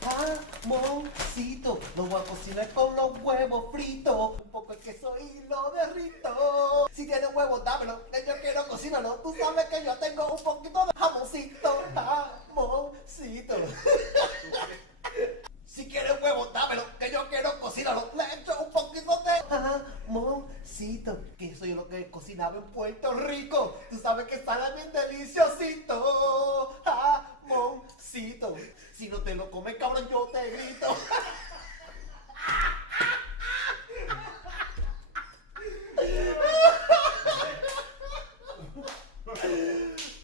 Jamoncito, lo voy a cocinar con los huevos fritos. Un poco de queso y lo derrito. Si tienes huevos, dámelo, que yo quiero cocínalo. Tú sabes que yo tengo un poquito de jamoncito. Jamoncito. Si quieres huevos, dámelo, que yo quiero cocínalo. Le echo un poquito de jamoncito, que eso yo lo que cocinaba en Puerto Rico. Tú sabes que sale bien deliciosito. Jamoncito. Si no te lo comes, cabrón, yo te grito.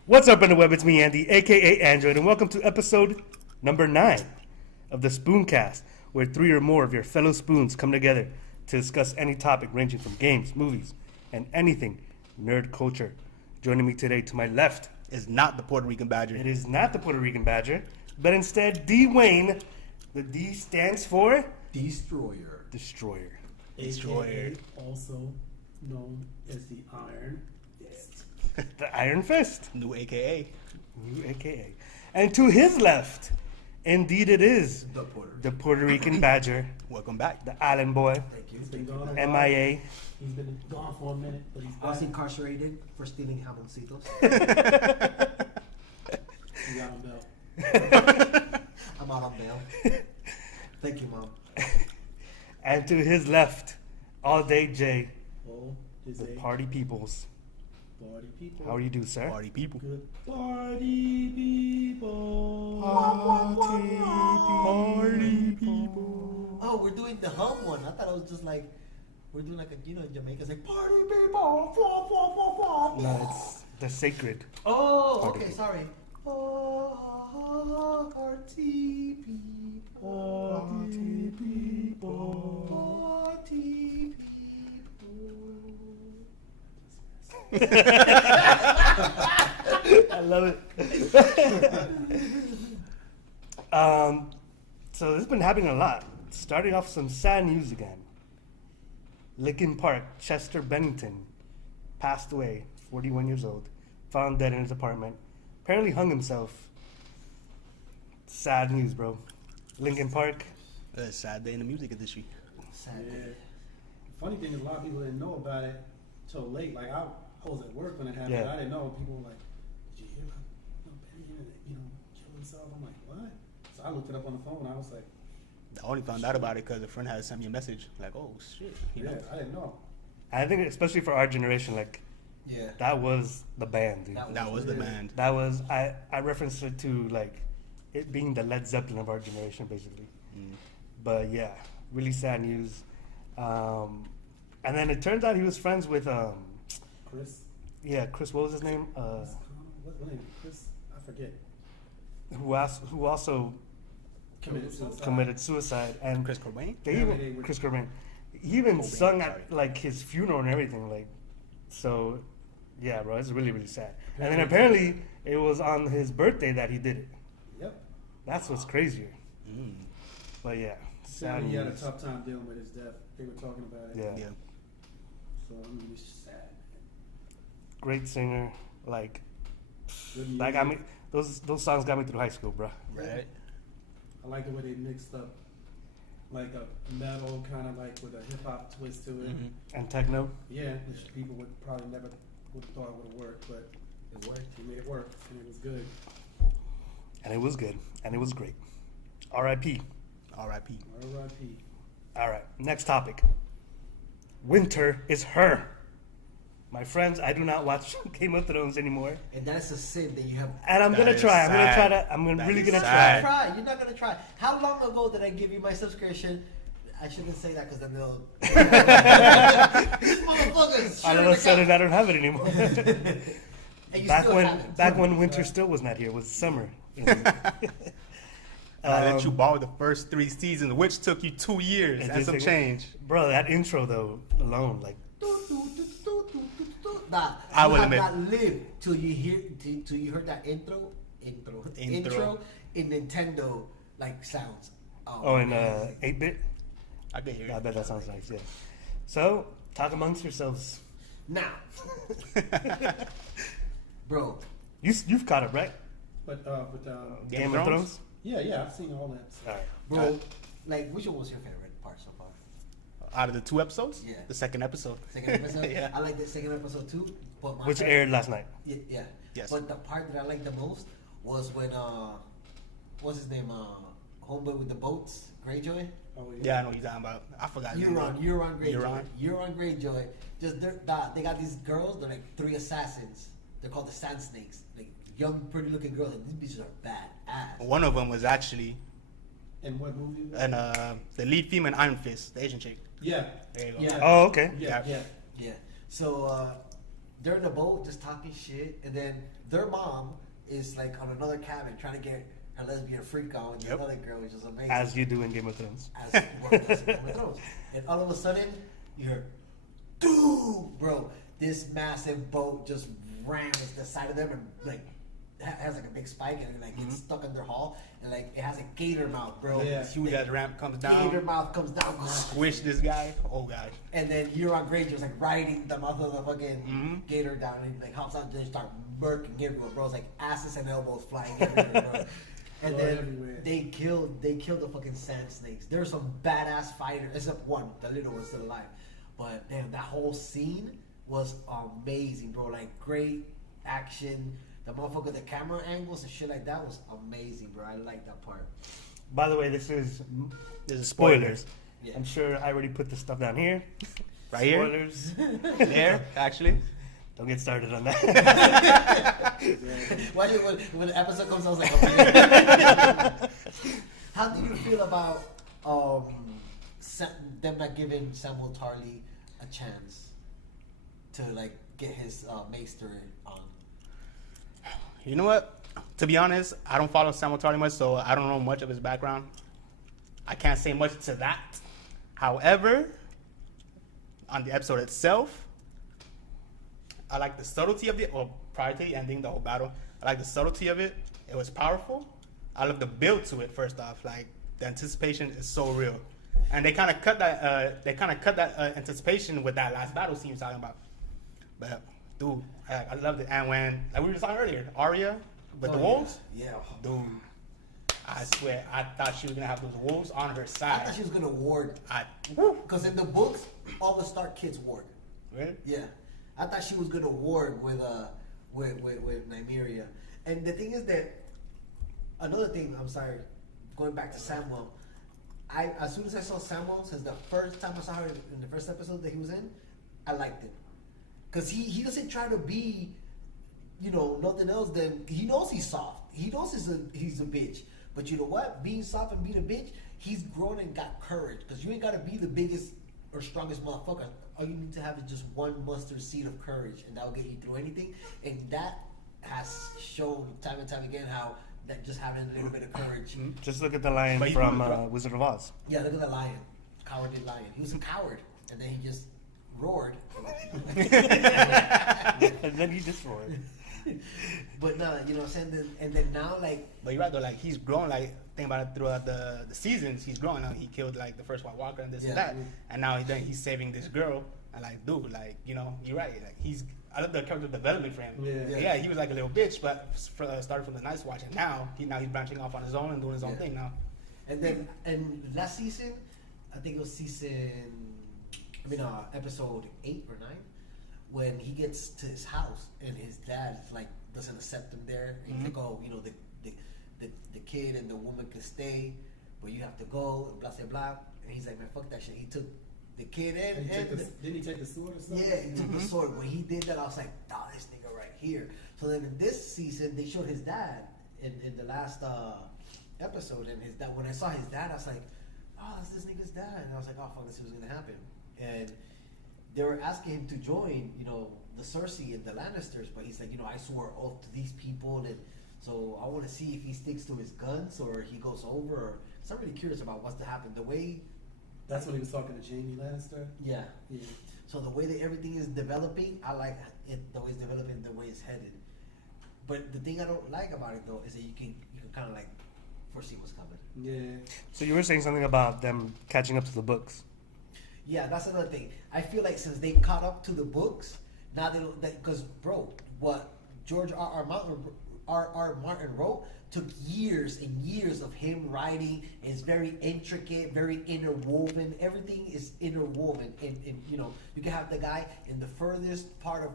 What's up, interweb? It's me, Andy, aka Android, and welcome to episode number 9 of the Spooncast, where 3 or more of your fellow spoons come together to discuss any topic ranging from games, movies, and anything nerd culture. Joining me today to my left is not the Puerto Rican Badger. It is not the Puerto Rican Badger, but instead D. Wayne. The D stands for Destroyer. Destroyer. Destroyer. Also known as the Iron Fist. The Iron Fist. New AKA. New AKA. And to his left, indeed it is the Puerto Rican Badger, Welcome back. the Island Boy, Thank you. He's been gone a while. MIA. He's been gone for a minute, but he's I was back. incarcerated for stealing jamoncitos. He got on bail. I'm out on bail. Thank you, Mom. And to his left, all day J, Oh, is the a Party Peoples. party people. How do you do, sir? Party people. Good party people. Party people. Oh, we're doing the hum one. I thought it was just like, we're doing like a, Jamaica's like, party people. Fwa, fwa, fwa, fwa. No, it's the sacred. Oh, Party okay, people. sorry. Party people. Party people. Party people. I love it. So this has been happening a lot. Starting off some sad news again. Lincoln Park, Chester Bennington, passed away, 41 years old, found dead in his apartment. Apparently hung himself. Sad news, bro. Lincoln Park. A sad day in the music industry. Sad. Yeah. The funny thing is, a lot of people didn't know about it till late. Like I was at work when it happened. Yeah. I didn't know. People were like, "Did you hear about Benny? Killed himself?" I'm like, "What?" So I looked it up on the phone. And I was like, I only found out about it because a friend had sent me a message. Like, oh, shit. You "Yeah, know? I didn't know." I think especially for our generation, like, Yeah. that was the band, dude. That was the weird. band. That was, I referenced it to, like, it being the Led Zeppelin of our generation, basically. But yeah, really sad news. And then it turns out he was friends with, Chris. Chris, what was his name? What name? Chris? I forget. Who also Committed suicide. committed suicide. And Chris Cobain? they Yeah, even, they were- Chris Cobain. He even Cobain, sung sorry. at, like, his funeral and everything, like, so, yeah, bro, it's really, really sad. And then apparently it was on his birthday that he did it. Yep. That's what's crazier. But yeah, sad He had a news. tough time dealing with his death. They were talking about it. Yeah. Yeah. So I mean, it's sad. Great singer, like, Good that got me. music. Those songs got me through high school, bro. Right? I like the way they mixed up like a metal kind of like with a hip hop twist to it. And techno. Yeah, which people would probably never would have thought would have worked, but It worked. he made it work and it was good. And it was good. And it was great. R.I.P. R.I.P. R.I.P. All right, next topic. Winter is her. My friends, I do not watch Game of Thrones anymore. And that's a sin that you have. And I'm That gonna is try. I'm gonna sad. try to. I'm That really is gonna sad. try. You're not gonna try. How long ago did I give you my subscription? I shouldn't say that because then they'll. These motherfuckers. All of a sudden, I don't have it anymore. And you back still when have it. back when winter still was not here, it was summer. I let you borrow the first 3 seasons, which took you 2 years It and did some take- change. Bro, that intro though alone, like, Nah, I you will have admit. not lived till you heard that intro in Nintendo like sounds. oh, and 8-bit. I can hear I it. bet that sounds nice. Yeah. So talk amongst yourselves. Now, bro, You've caught up, right? But Game of Thrones. Yeah, I've seen all that. All right. Bro, like, which one was your favorite part so far? Out of the 2 episodes, Yeah. the second episode. Second episode? Yeah. I like the second episode too. But Which aired last night. Yeah. Yes. But the part that I liked the most was when, what's his name? Homeboy with the boats, Greyjoy? Oh, Yeah, I know what you're talking about. I forgot. his name. Euron Greyjoy. Euron. Euron Greyjoy. Just they got these girls. They're like 3 assassins. They're called the Sand Snakes. Like young, pretty looking girls. Like these bitches are badass. One of them was actually And what movie? Was and the lead female in Iron Fist, the Asian chick. Yeah. There you go. Yeah. Oh, okay. Yeah. Yeah. So they're in the boat just talking shit, and then their mom is like on another cabin trying to get her lesbian freak on with Yep. the other girl, which is amazing. As you do in Game of Thrones. As one does in Game of Thrones. And all of a sudden, you hear, dude, bro, this massive boat just rams the side of them and like has like a big spike and like gets stuck in their hull and like it has a gator mouth, bro. Yeah. This Huge ass ramp comes gator down. mouth comes down, Squish this guy. Oh god. and then Euron Greyjoy's like riding the mouth of the fucking Mhm. gator down and he like hops out and they start murking everywhere, bro. It's like asses and elbows flying everywhere, bro. And Blood then everywhere. they killed the fucking sand snakes. There's some badass fighters, except one, the little one's still alive. But damn, that whole scene was amazing, bro. Like great action. The motherfucker, the camera angles and shit like that was amazing, bro. I like that part. By the way, this is There's a spoilers. Yeah. I'm sure I already put the stuff down here. Right here. Spoilers. There, actually. Don't get started on that. Why you, when the episode comes, I was like, okay. How do you feel about them not giving Samuel Tarly a chance to like get his maester on? You know what? To be honest, I don't follow Samuel Tarly much, so I don't know much of his background. I can't say much to that. However, on the episode itself, I like the subtlety of it. Well, prior to the ending, the whole battle, I like the subtlety of it. It was powerful. I love the build to it. First off, like the anticipation is so real, and they kind of cut that. Anticipation with that last battle scene you're talking about. But dude, I loved it. And when like we were talking earlier, Arya with the wolves, Yeah. dude, I swear I thought she was gonna have those wolves on her I side. thought she was gonna ward, I because in the books, all the Stark kids ward. really? Yeah, I thought she was gonna ward with Nymeria. And the thing is that another thing. I'm sorry, going back to Samuel. As soon as I saw Samuel, since the first time I saw her in the first episode that he was in, I liked him, cause he doesn't try to be, nothing else than he knows he's soft. He knows he's a bitch. But you know what? Being soft and being a bitch, he's grown and got courage. Cause you ain't gotta be the biggest or strongest motherfucker. All you need to have is just one mustard seed of courage, and that'll get you through anything. And that has shown time and time again how that just having a little bit of courage. Just look at the lion But he from grew up. Wizard of Oz. Yeah, look at the lion, cowardly lion. He was a coward, and then he just roared. And then he just roared. But no, you know what I'm saying? And then now, like, But you're right though, like he's grown. Like think about it throughout the seasons, he's growing. Now he killed like the first White Walker and this Yeah. and that, and now he's saving this girl. And like, dude, like you're right. Like I love the character development for him. Yeah. He was like a little bitch, but started from the Night's Watch, and now he's branching off on his own and doing his own Yeah. thing now. and then and last season, I think it was episode 8 or 9, when he gets to his house and his dad like doesn't accept him there. And he's like, oh, the kid and the woman can stay, but you have to go, blah blah blah. And he's like, man, fuck that shit. He took the kid in, Didn't he take the sword or something? yeah, he took the sword. When he did that, I was like, oh, this nigga right here. So then in this season, they showed his dad in the last episode, and his dad. When I saw his dad, I was like, oh, that's this nigga's dad. And I was like, oh, fuck, this was gonna happen. And they were asking him to join, the Cersei and the Lannisters, but he's like, I swore oath to these people, and so I want to see if he sticks to his guns or he goes over. Or, so I'm really curious about what's to happen. The way, That's when he was talking to Jaime Lannister. yeah. Yeah. So the way that everything is developing, I like it. The way it's developing, the way it's headed. But the thing I don't like about it though is that you can kind of like foresee what's coming. Yeah. So you were saying something about them catching up to the books. Yeah, that's another thing. I feel like since they caught up to the books, now they don't. Because bro, what George R. R. R. Martin wrote took years and years of him writing. It's very intricate, very interwoven. Everything is interwoven. And you know, you can have the guy in the furthest part of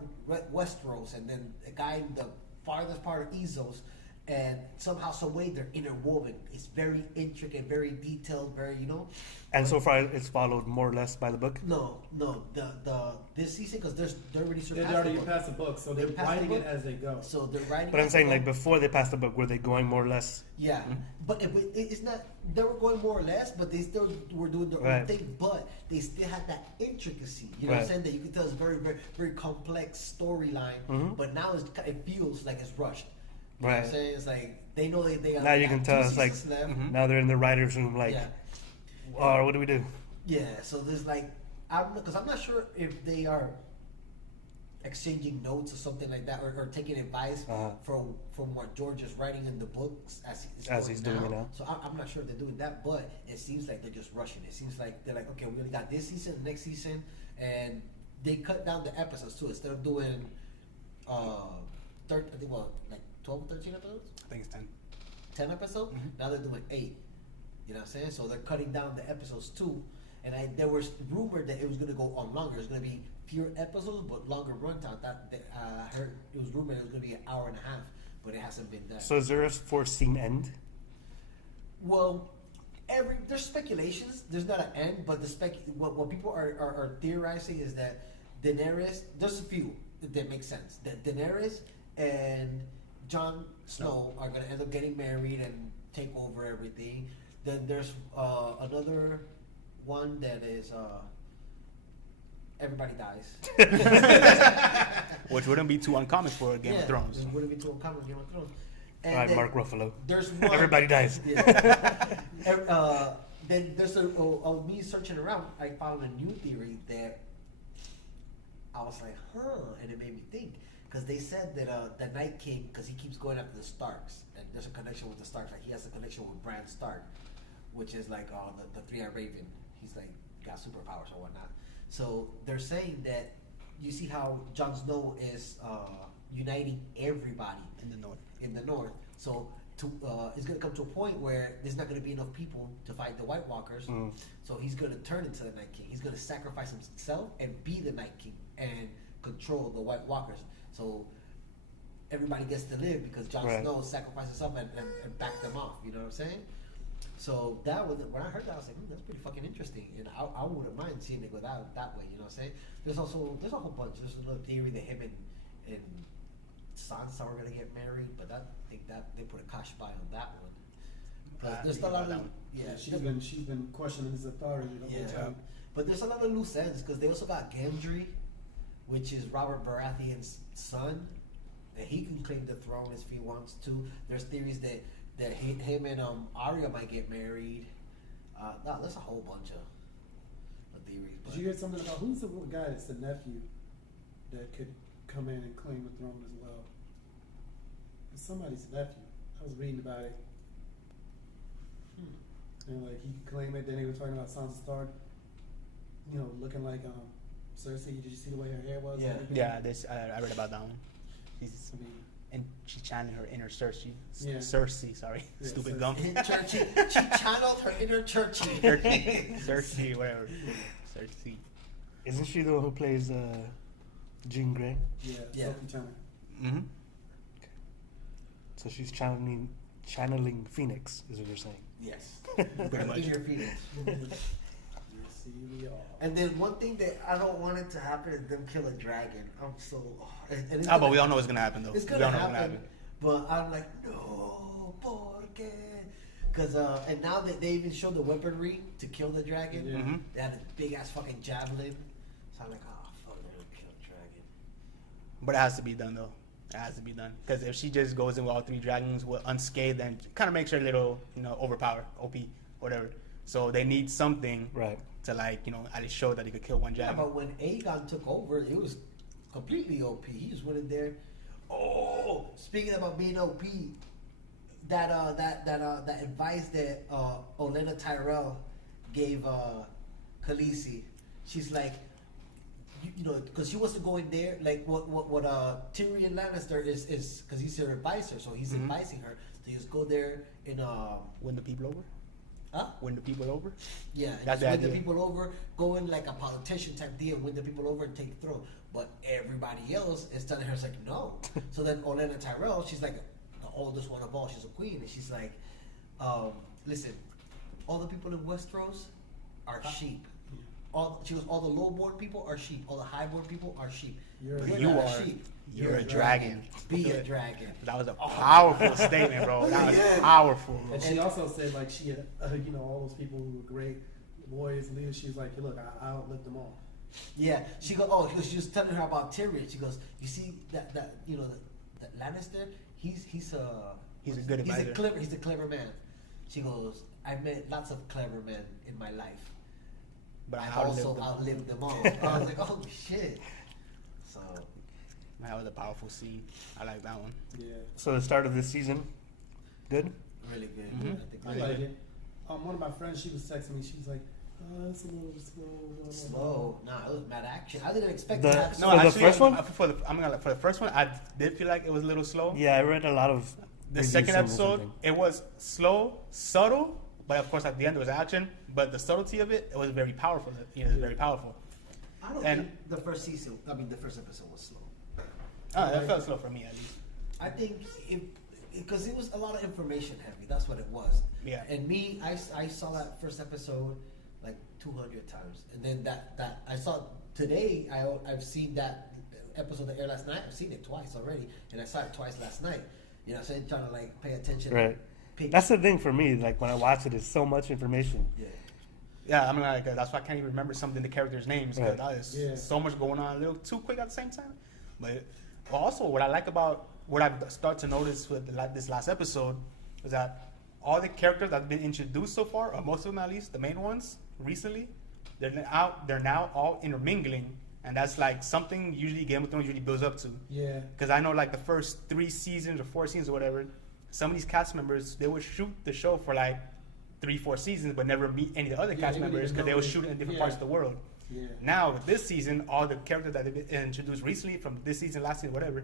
Westeros, and then the guy in the farthest part of Essos, and somehow, some way, they're interwoven. It's very intricate, very detailed, very, you know. And so far, it's followed more or less by the book. No, this season, because they're already surpassed They already the book. passed the book, so they're They passed the writing book. it as they go. So they're writing. But I'm as saying, they like, go. before they passed the book, were they going more or less? Yeah, but it's not. They were going more or less, but they still were doing their own Right. thing. But they still had that intricacy. You know what I'm Right. saying? That you can tell it's very, very, very complex storyline. But now it feels like it's rushed. You know what I'm Right. saying? It's like they know they Now you got can tell 2 it's like, seasons left. now they're in the writer's room, like, Yeah. oh, what do we do? Yeah, so there's like, because I'm not sure if they are exchanging notes or something like that, or taking advice from what George is writing in the books as he's doing it now. So I'm not sure if they're doing that, but it seems like they're just rushing. It seems like they're like, okay, we only got this season, next season, and they cut down the episodes too. Instead of doing, I think, well, like 12, 13 episodes? I think it's 10. 10 episodes. Now they're doing 8. You know what I'm saying? So they're cutting down the episodes too. And there was rumored that it was going to go on longer. It was going to be fewer episodes but longer runtime. I heard it was rumored it was going to be an hour and a half, but it hasn't been that. So is there a foreseen end? Well, there's speculations. There's not an end, but what people are theorizing is that Daenerys. There's a few that make sense. That Daenerys and Jon Snow are going to end up getting married and take over everything. Then there's another one that is everybody dies. Which wouldn't be too uncommon for Game of Thrones. It wouldn't be too uncommon Game of Thrones. And All right, then Mark Ruffalo. There's one. Everybody dies. Yeah. Then there's me searching around, I found a new theory that I was like, and it made me think. Because they said that the Night King, because he keeps going after the Starks, and there's a connection with the Starks. Like he has a connection with Bran Stark, which is like the three-eyed raven. He's like got superpowers or whatnot. So they're saying that you see how Jon Snow is uniting everybody In the north. in the north. So it's going to come to a point where there's not going to be enough people to fight the White Walkers. So he's going to turn into the Night King. He's going to sacrifice himself and be the Night King and control the White Walkers. So everybody gets to live because Jon Snow sacrificed himself and backed them off. You know what I'm saying? So that was when I heard that, I was like, that's pretty fucking interesting, and I wouldn't mind seeing it go that way. You know what I'm saying? There's a whole bunch. There's another theory that him and Sansa were gonna get married, but I think that they put a kibosh on that one. But there's a lot of She's been questioning his authority the whole time. But there's a lot of loose ends because they also got Gendry, which is Robert Baratheon's son, and he can claim the throne if he wants to. There's theories that him and Arya might get married. No, there's a whole bunch of theories. Did you hear something about who's the guy that's the nephew that could come in and claim the throne as well? It's somebody's nephew. I was reading about it. And like he could claim it. Then they were talking about Sansa Stark, looking like Cersei. Did you see the way her hair was? Yeah. I read about that one. And she channeled her inner Cersei. Yeah. Cersei, sorry. Yeah, Stupid Cersei. gum. She channeled her inner churchy. Cersei, whatever. Cersei. Isn't she the one who plays Jean Grey? Yeah. Yeah. Sophie Turner. Mm-hmm. So she's channeling Phoenix, is what you're saying. Yes. Pretty much. Inner Phoenix. Yes, see, we are. And then one thing that I don't want it to happen is them kill a dragon. I'm so. And it's But we all know what's gonna happen though. It's We gonna all know what's happen, but I'm like, no, porque? Because and now that they even showed the weaponry to kill the dragon, Yeah. Mhm. they had a big ass fucking javelin. So I'm like, oh fuck, they're gonna kill the dragon. But it has to be done though. It has to be done because if she just goes in with all 3 dragons with unscathed, then kind of makes her a little, overpowered, OP, whatever. So they need something Right. to at least show that he could kill one Yeah, dragon. but when Aegon took over, it was completely OP. He just went in there. Oh, speaking about being OP, that advice that Olenna Tyrell gave Khaleesi, she's like, you know, because she wants to go in there, like what Tyrion Lannister is because he's her advisor, so he's advising her to just go there and Win the people over. huh? Win the people over. Yeah, and That's just the win the idea. people over, go in like a politician type deal, win the people over and take the throne. But everybody else is telling her, it's like, no. So then Olenna Tyrell, she's like the oldest one of all. She's a queen, and she's like, listen, all the people in Westeros are sheep. All the low-born people are sheep. All the high-born people are sheep. You're You're you not are- a sheep. you're a dragon. Be a dragon. That was a powerful statement, bro. That was powerful. Bro. And she also said, like, she had, you know, all those people who were great warriors and leaders. She was like, look, I outlived them all. Yeah, she goes. She was telling her about Tyrion. She goes, you see that you know that Lannister. He's a good advisor. He's a clever man. She goes, I've met lots of clever men in my life, But I I've also outlived them. outlived them all. I was like, oh shit. So That was a powerful scene. I like that one. Yeah. So the start of this season, good. really good. Mhm. I think I really like good. it. One of my friends, she was texting me. She was like, it's a little slow. Blah, blah, Slow. Nah, it was mad action. I didn't expect The- to have. For the first one? For the first one, I did feel like it was a little slow. Yeah, I read a lot of. The reviews second saying episode, something. it was slow, subtle, but of course at the end there was action. But the subtlety of it was very powerful. You know, it was very powerful. I don't and- think the first season. I mean, the first episode was slow. That felt slow for me at least. I think because it was a lot of information heavy. That's what it was. Yeah. And me, I saw that first episode like 200 times, and then that I saw today. I've seen that episode that aired last night. I've seen it twice already, and I saw it twice last night. You know, so I'm trying to like pay attention. Right. That's the thing for me. Like when I watch it, it's so much information. Yeah. Yeah, I mean, like that's why I can't even remember some of the characters' names because Right. that is Yeah. so much going on a little too quick at the same time. But also, what I like about what I've started to notice with this last episode is that all the characters that have been introduced so far, or most of them at least, the main ones recently, they're now all intermingling, and that's like something usually Game of Thrones usually builds up to. Yeah. Because I know like the first 3 seasons or 4 seasons or whatever, some of these cast members they would shoot the show for like 3-4 seasons, but never meet any of the other Yeah, cast they wouldn't members even because they know would they- shoot it in different yeah. parts of the world. Yeah. Now with this season, all the characters that they've been introduced recently from this season, last season, whatever,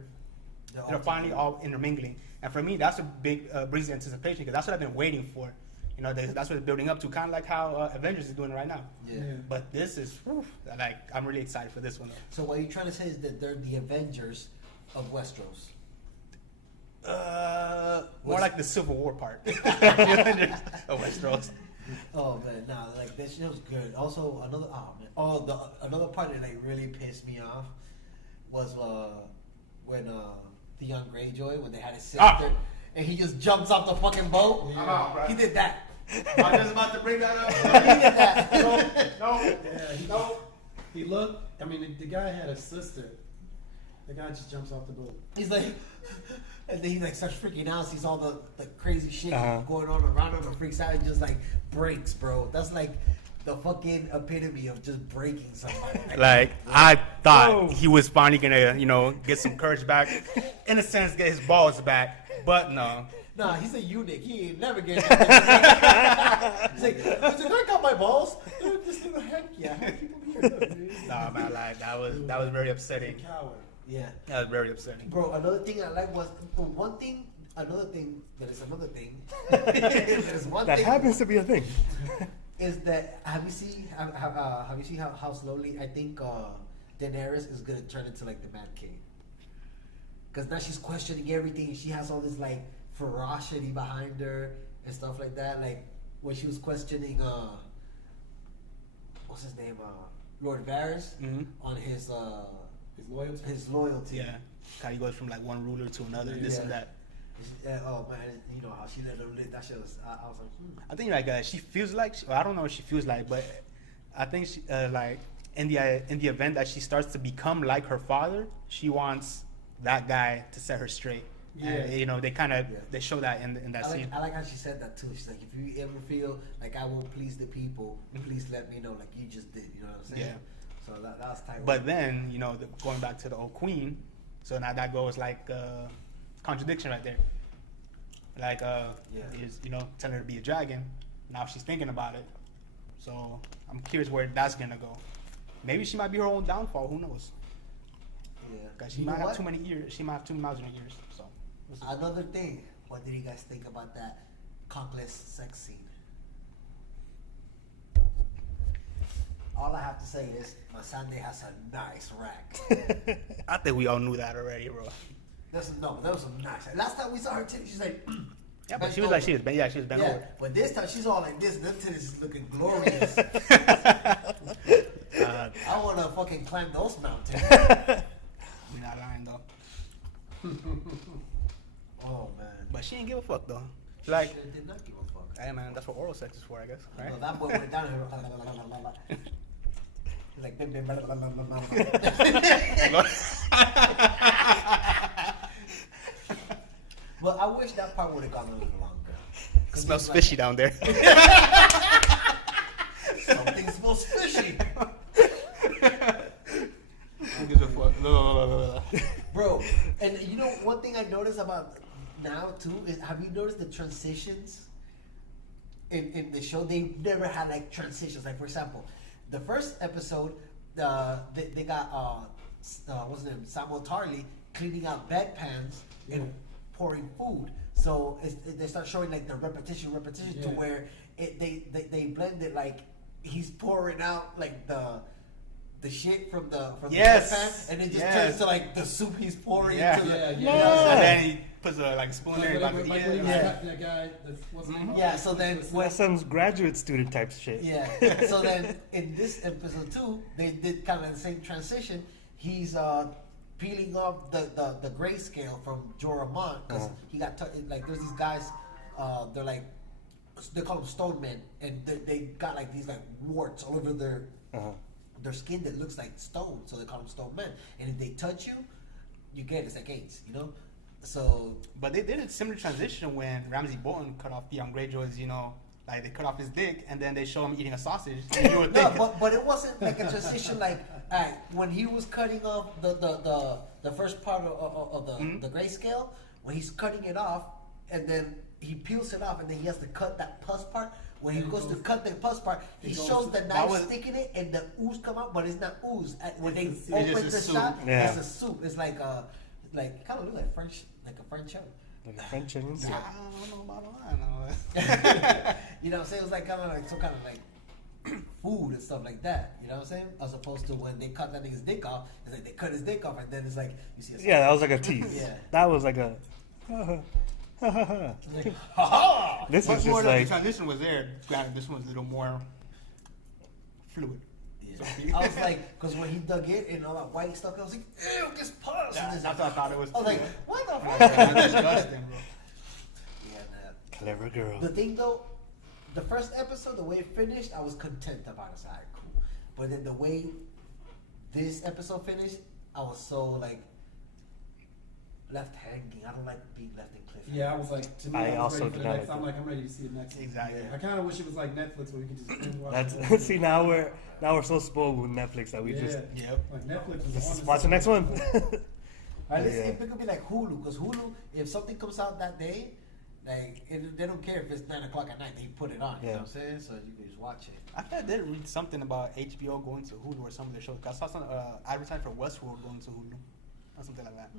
they're finally all intermingling. And for me, that's a big brings anticipation because that's what I've been waiting for. You know, that's what it's building up to, kind of like how Avengers is doing right now. Yeah. Yeah. But this is like I'm really excited for this one. So what you're trying to say is that they're the Avengers of Westeros. More like the Civil War part of Westeros. Oh man, nah, like that shit was good. Also, another part that like really pissed me off was when Theon Greyjoy when they had his sister and he just jumps off the fucking boat. Yeah. I'm out, bro. He did that. I was about to bring that up. He did that. No. Yeah. He looked. I mean, the guy had a sister. The guy just jumps off the boat. He's like, and then he like starts freaking out. Sees all the crazy shit Uh-huh. going on around him and freaks out and just like breaks, bro. That's like the fucking epitome of just breaking somebody. Like I thought Whoa. he was finally gonna, get some courage back, in a sense, get his balls back. But no, Nah, he's a eunuch. He ain't never getting that. He's like, I got my balls. This little heck, yeah. How many people here? nah, man, like that was very upsetting. Coward. Yeah. That was very upsetting. Bro, another thing I like was another thing that is another thing. There's one That thing happens to be a thing. is that have you seen how slowly I think Daenerys is gonna turn into like the Mad King? Because now she's questioning everything. She has all this like ferocity behind her and stuff like that. Like when she was questioning what's his name, Lord Varys Mhm. on his His loyalty. his loyalty. Yeah, how he goes from like one ruler to another, this and Yeah. that. Oh man, you know how she let him live. That shit was. I was like, I think like she feels like I don't know what she feels like, but I think she like in the event that she starts to become like her father, she wants that guy to set her straight. Yeah. And, they kind of Yeah. they show that in that scene. I like how she said that too. She's like, if you ever feel like I won't please the people, please let me know, like you just did. You know what I'm saying? Yeah. So that was tight. But then going back to the old queen, so now that goes like contradiction right there. Like is telling her to be a dragon. Now she's thinking about it. So I'm curious where that's gonna go. Maybe she might be her own downfall. Who knows? Yeah. Cause she You might know have what? too many ears. She might have too many mouths in her ears. So. we'll see. Another thing. What did you guys think about that cockless sex scene? All I have to say is, Masande has a nice rack. I think we all knew that already, bro. That was some nice. Last time we saw her titties, she's like, Yeah, but bent she was like over. she was bent Yeah, over. but this time she's all like this. Them titties is looking glorious. I want to fucking climb those mountains. You're not lying though. Oh man. But she ain't give a fuck though. Like, She did not give a fuck. hey man, that's what oral sex is for, I guess, right? Well, that boy went down here. He's like, bim, bim, blah, blah, blah, blah, blah. Well, I wish that part would have gone a little longer. It smells fishy down there. Something smells fishy. Who gives a fuck? Bro, and you know one thing I noticed about now too is, have you noticed the transitions in the show? They never had like transitions. Like for example, the first episode, they got what's his name, Samuel Tarly cleaning out bedpans and pouring food. So they start showing like the repetition to where they blend it, like he's pouring out like the shit from the Yes. bedpan, and it just Yes. turns to like the soup he's pouring Yeah. into the And then he puts a like spoon there. Like Like, when he got that guy that wasn't. Yeah, so then when, That's some graduate student type shit. yeah, so then in this episode 2, they did kind of the same transition. He's peeling off the grayscale from Joramon because he got like there's these guys, they're like they call them stone men, and they got like these like warts all over their skin that looks like stone, so they call them stone men. And if they touch you, you get it's like AIDS, you know. So, but they did a similar transition when Ramsey Bolton cut off Theon Greyjoy's, like they cut off his dick and then they show him eating a sausage. And you would no, think, but it wasn't like a transition. Like when he was cutting off the first part of the grayscale, when he's cutting it off, and then he peels it off, and then he has to cut that pus part. When he goes to cut the pus part, he shows the knife sticking it, and the ooze come out, but it's not ooze. When they open just the a shot, soup. Yeah. it's a soup. It's like it kind of looks like French, like a French show. Like a French onion. I don't know about all that. You know what I'm saying? It was like kind of like some kind of like food and stuff like that. You know what I'm saying? As opposed to when they cut that nigga's dick off, it's like they cut his dick off, and then it's like you see. Yeah, that was like a tease. Yeah. That was like a. Like, ha This Much is more just than like. the transition was there. Granted, this one's a little more fluid. I was like, because when he dug it and all that white stuff, I was like, ew, this pus. Yeah, And this- that's what I thought it was. I was like, too. what the fuck? That's disgusting, bro. Yeah, man. Clever girl. The thing though, the first episode, the way it finished, I was content about it. So, alright, cool. But then the way this episode finished, I was so like left hanging. I don't like being left in cliffhanger. Yeah, I was like, to me, I I was also ready for did the not next. like I'm that. like, I'm ready to see the next one. Exactly. I kind of wish it was like Netflix where we could just binge watch. the whole That's see thing. now we're so spoiled with Netflix that we just Yep. Like Netflix was just on watch the next one. Alright, let's see Yeah. if it could be like Hulu, because Hulu, if something comes out that day, like they don't care if it's 9 o'clock at night, they put it on. You know Yeah. what I'm saying? So you can just watch it. I thought I did read something about HBO going to Hulu or some of their shows. 'Cause I saw some advertising for Westworld going to Hulu or something like that.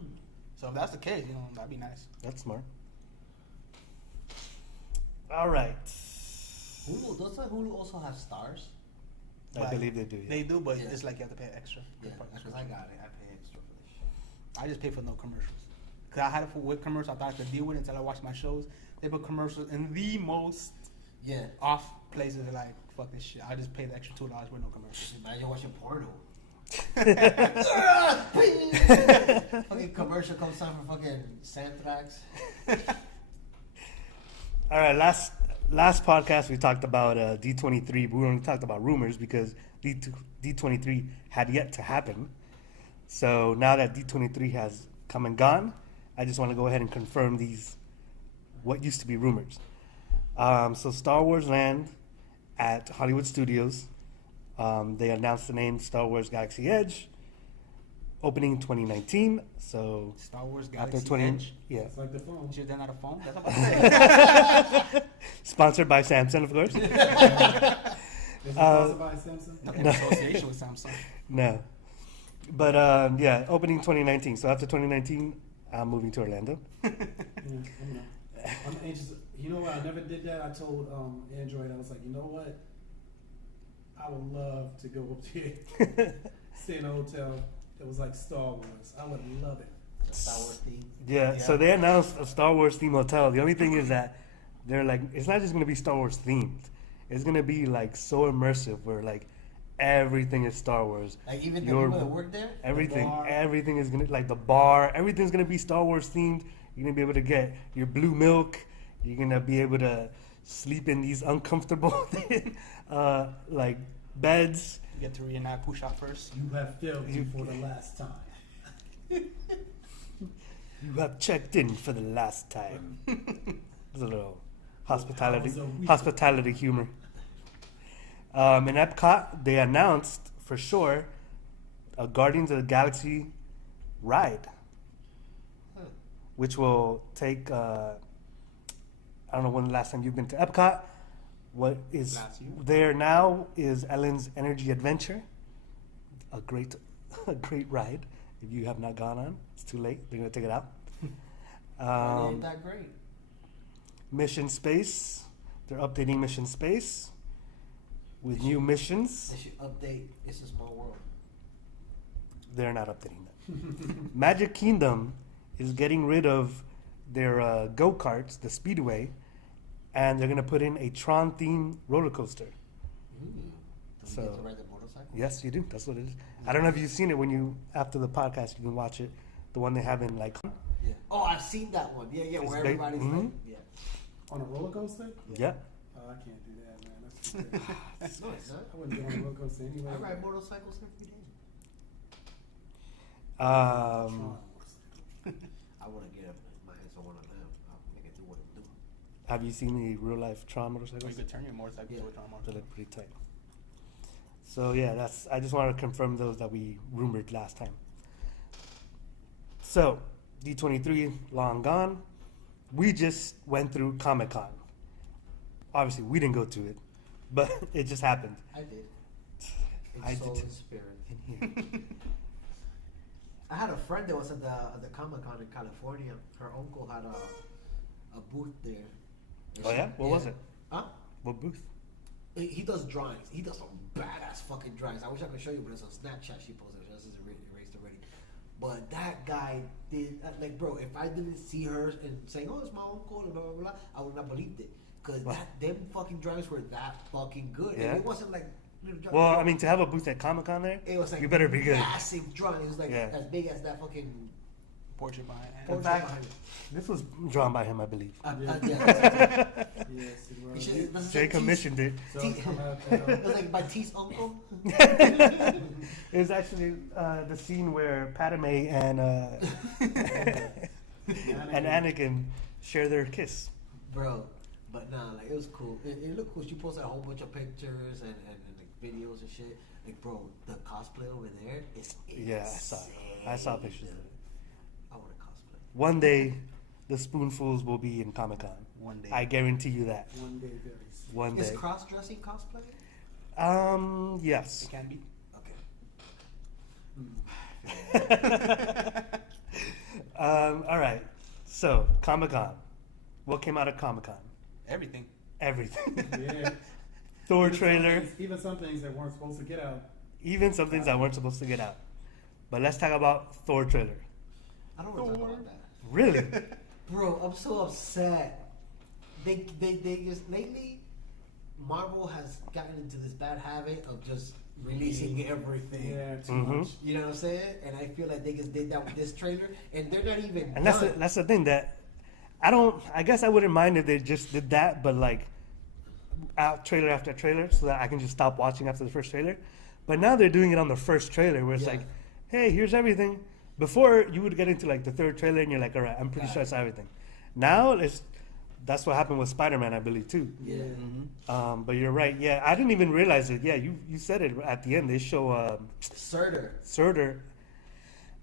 So if that's the case, that'd be nice. That's smart. All right. Hulu, doesn't Hulu also have stars? I Like, believe they do. They Yeah. do, but Yeah. it's like you have to pay extra. Yeah, because I got it. I pay extra for this shit. I just pay for no commercials. Cause I had it with commercials. I thought I could deal with it until I watched my shows. They put commercials in the most Yeah. off places. They're like, fuck this shit. I just pay the extra $2 with no commercials. Imagine watching porno. Fucking commercial comes on for fucking Santrax. All right. Last podcast we talked about D23. We only talked about rumors because D23 had yet to happen. So now that D23 has come and gone, I just want to go ahead and confirm these what used to be rumors. So Star Wars Land at Hollywood Studios, they announced the name Star Wars Galaxy Edge, opening 2019. So Star Wars after Galaxy 20, Edge. yeah, It's like the phone. Shit, they're not a phone. That's what I'm saying. sponsored by Samsung, of course. Is it sponsored by Samsung? In association with Samsung. No. But yeah, opening 2019. So after 2019, I'm moving to Orlando. Yeah, I'm anxious. You know what? I never did that. I told Android, I was like, you know what? I would love to go up there, stay in a hotel that was like Star Wars. I would love it. The Star Wars theme. Yeah, so they announced a Star Wars themed hotel. The only thing is that they're like, it's not just going to be Star Wars themed. It's going to be like so immersive where like everything is Star Wars. Like even the Your- people that work there. Everything, The bar. everything is going to, like the bar, everything's going to be Star Wars themed. You're going to be able to get your blue milk. You're going to be able to sleep in these uncomfortable like beds. You get to reenact push out first. You have failed me for the last time. You have checked in for the last time. There's a little hospitality, Hours a week. hospitality humor. In Epcot, they announced for sure a Guardians of the Galaxy ride, which will take. I don't know when the last time you've been to Epcot. What is Last year. there now is Ellen's Energy Adventure, a great ride. If you have not gone on, it's too late. They're gonna take it out. Ain't that great? Mission Space. They're updating Mission Space with new missions. They should update It's a Small World. They're not updating that. Magic Kingdom is getting rid of their go karts, the Speedway, and they're gonna put in a Tron themed roller coaster. Do we So- get to ride the motorcycle? Yes, you do. That's what it is. I don't know if you've seen it when you after the podcast. You can watch it. The one they have in like. Yeah. Oh, I've seen that one. Yeah, yeah, It's where big. everybody's Mhm. like, yeah. On a roller coaster? Yeah. Oh, I can't do that, man. That's too crazy. No, it's not. I wouldn't get on a roller coaster anyway. I ride motorcycles every day. Um, I want to get my hands on one of them. I'll make it do what it do. have you seen the real life Tron Or you motorcycles? could turn your motorcycle Yeah. to a Tron They motorcycle. look pretty tight. So yeah, that's. I just wanted to confirm those that we rumored last time. So D23 long gone. We just went through Comic-Con. Obviously, we didn't go to it, but it just happened. I did. In I soul did. and spirit. In here. I had a friend that was at the Comic Con in California. Her uncle had a booth there. And Oh she- yeah, what was it? Huh? What booth? He does drawings. He does some badass fucking drawings. I wish I could show you, but it's on Snapchat. She posted. This is erased already. But that guy did like, bro. If I didn't see her and saying, "Oh, it's my uncle," and blah blah blah, I would not believed it. Cause Wow. them fucking drawings were that fucking good. Yeah. And it wasn't like little drawings. Well, I mean, to have a booth at Comic-Con there, it was like you better be good. massive drawing. It was like Yeah. as big as that fucking Portrait behind it. portrait fact- behind it. This was drawn by him, I believe. Yeah. Yes, it You was. should- does it say Jay T's? commissioned it. So it's come out, It was like by T's uncle. It was actually the scene where Padme and and Anakin share their kiss. Bro, but nah, like it was cool. It looked cool. She posted a whole bunch of pictures and like videos and shit. Like, bro, the cosplay over there is Yeah, I saw it. I saw pictures of it. I want to cosplay. One day, the Spoonfuls will be in Comic Con. One day. I guarantee you that. one day very soon. One Is day. cross-dressing cosplay? Yes. It can be. Okay. All right. So Comic Con. What came out of Comic Con? Everything. Everything. Yeah. Thor Even some trailer. things- Even some things that weren't supposed to get out. Even some things that weren't supposed to get out. But let's talk about Thor trailer. I don't want to talk about that. Really? Bro, I'm so upset. They just lately, Marvel has gotten into this bad habit of just releasing everything. Yeah, too Mhm. much. You know what I'm saying? And I feel like they just did that with this trailer, and they're not even. And that's done. that's the thing that I guess I wouldn't mind if they just did that, but like out trailer after trailer, so that I can just stop watching after the first trailer. But now they're doing it on the first trailer, where it's Yeah. like, hey, here's everything. Before you would get into like the third trailer, and you're like, all right, I'm pretty sure it's everything. Now that's what happened with Spider-Man, I believe too. Yeah. But you're right. Yeah, I didn't even realize it. Yeah, you said it at the end. They show Surtur. Surtur.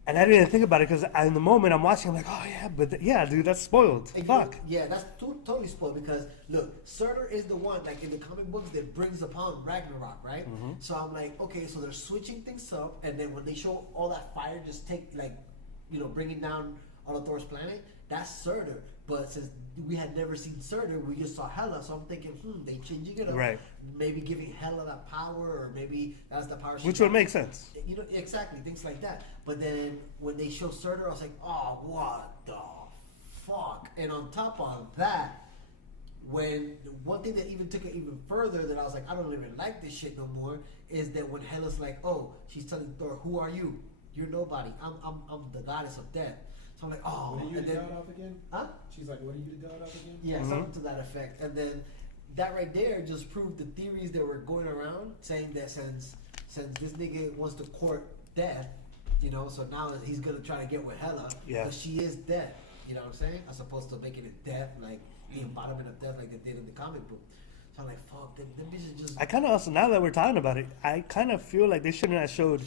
And I didn't think about it because in the moment I'm watching, I'm like, oh yeah, but yeah, dude, that's spoiled. And Fuck. Yeah, that's totally spoiled because look, Surtur is the one like in the comic books that brings upon Ragnarok, right? So I'm like, okay, so they're switching things up, and then when they show all that fire just take like, bringing down all of Thor's planet, that's Surtur. But since we had never seen Surtur, we just saw Hela, so I'm thinking, they changing it up, Right. Maybe giving Hela that power, or maybe that's the power. Which would make sense. Exactly, things like that. But then when they show Surtur, I was like, oh, what the fuck? And on top of that, when one thing that even took it even further, that I was like, I don't even like this shit no more, is that when Hela's like, oh, she's telling Thor, who are you? You're nobody. I'm the goddess of death. So I'm like, oh. What are you and the then, god of again? huh? She's like, what are you the god of again? Yeah, something to that effect. And then that right there just proved the theories that were going around saying that since this nigga wants to court death, so now he's gonna try to get with Hela, Yeah. because she is death. You know what I'm saying? As opposed to making it death, like the embodiment of death, like they did in the comic book. So I'm like, fuck, them bitches just. I kind of also, now that we're talking about it, I kind of feel like they shouldn't have showed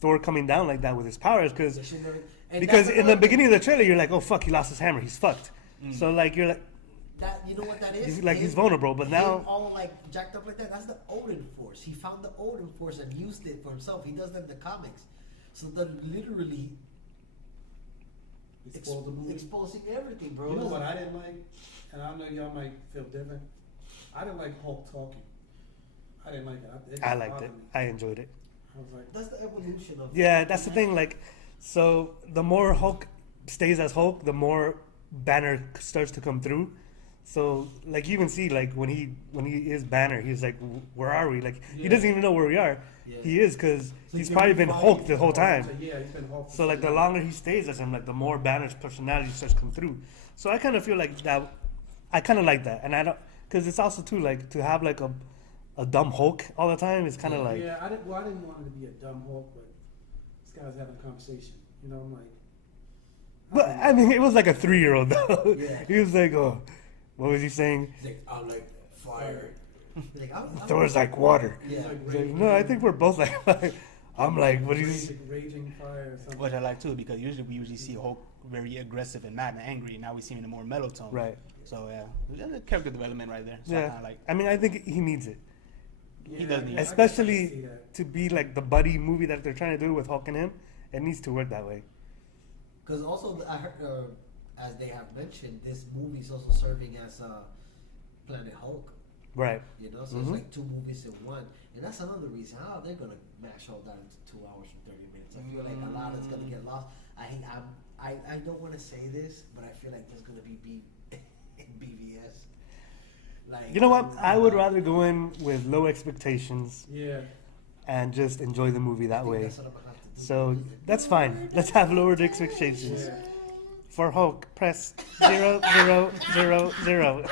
Thor coming down like that with his powers They because should never- and because that's in the another- beginning of the trailer you're like, oh fuck, he lost his hammer, he's fucked. So like you're like, That, you know what that is? he's vulnerable, but now him all like jacked up like that. That's the Odin Force. He found the Odin Force and used it for himself. He does that in the comics. So they're literally Spoiled the movie. exposing everything, bro. You know what I didn't like, and I know y'all might feel different. I didn't like Hulk talking. I didn't like it. I liked it. I enjoyed it. I was like, That's the evolution of. Yeah, that's the thing. Like, so the more Hulk stays as Hulk, the more Banner starts to come through. So like you can see, like when he is Banner, he's like, where are we? Like he doesn't even know where we are. Yeah. He is because so he's you probably know, been he's Hulk the whole Hulk. time. So, yeah, he's been Hulk. So like the longer he stays as him, like the more Banner's personality starts to come through. So I kind of feel like that. I kind of like that, and I don't because it's also too like to have like a dumb Hulk all the time is kind of like Yeah, I didn't want it to be a dumb Hulk, but this guy's having a conversation. I'm like. But I mean, it was like a 3-year-old though. Yeah. He was like, "Oh, what was he saying?" He's like, I'm like fire. He's like, I'm Thor's like water. Yeah. He's like, no, I think we're both like. I'm like, what is? Raging fire or something. Which I like too, because we see Hulk very aggressive and mad and angry. Now we see him in a more mellow tone. Right. So yeah, there's a character development right there. So I Yeah. kinda like. I mean, I think he needs it, He does need it. I can see especially that. to be like the buddy movie that they're trying to do with Hulk and him. It needs to work that way. Because also, I heard, as they have mentioned, this movie is also serving as Planet Hulk. Right. So it's like 2 movies in one, and that's another reason how they're gonna mash all that into 2 hours and 30 minutes. I feel like a lot is gonna get lost. I don't want to say this, but I feel like there's gonna be BVS. Like, You know what? I would rather go in with low expectations Yeah. and just enjoy the movie I that think way. that's what I'm gonna have to do. So that's fine. Let's have lowered expectations. Yeah. For Hulk, press 00000.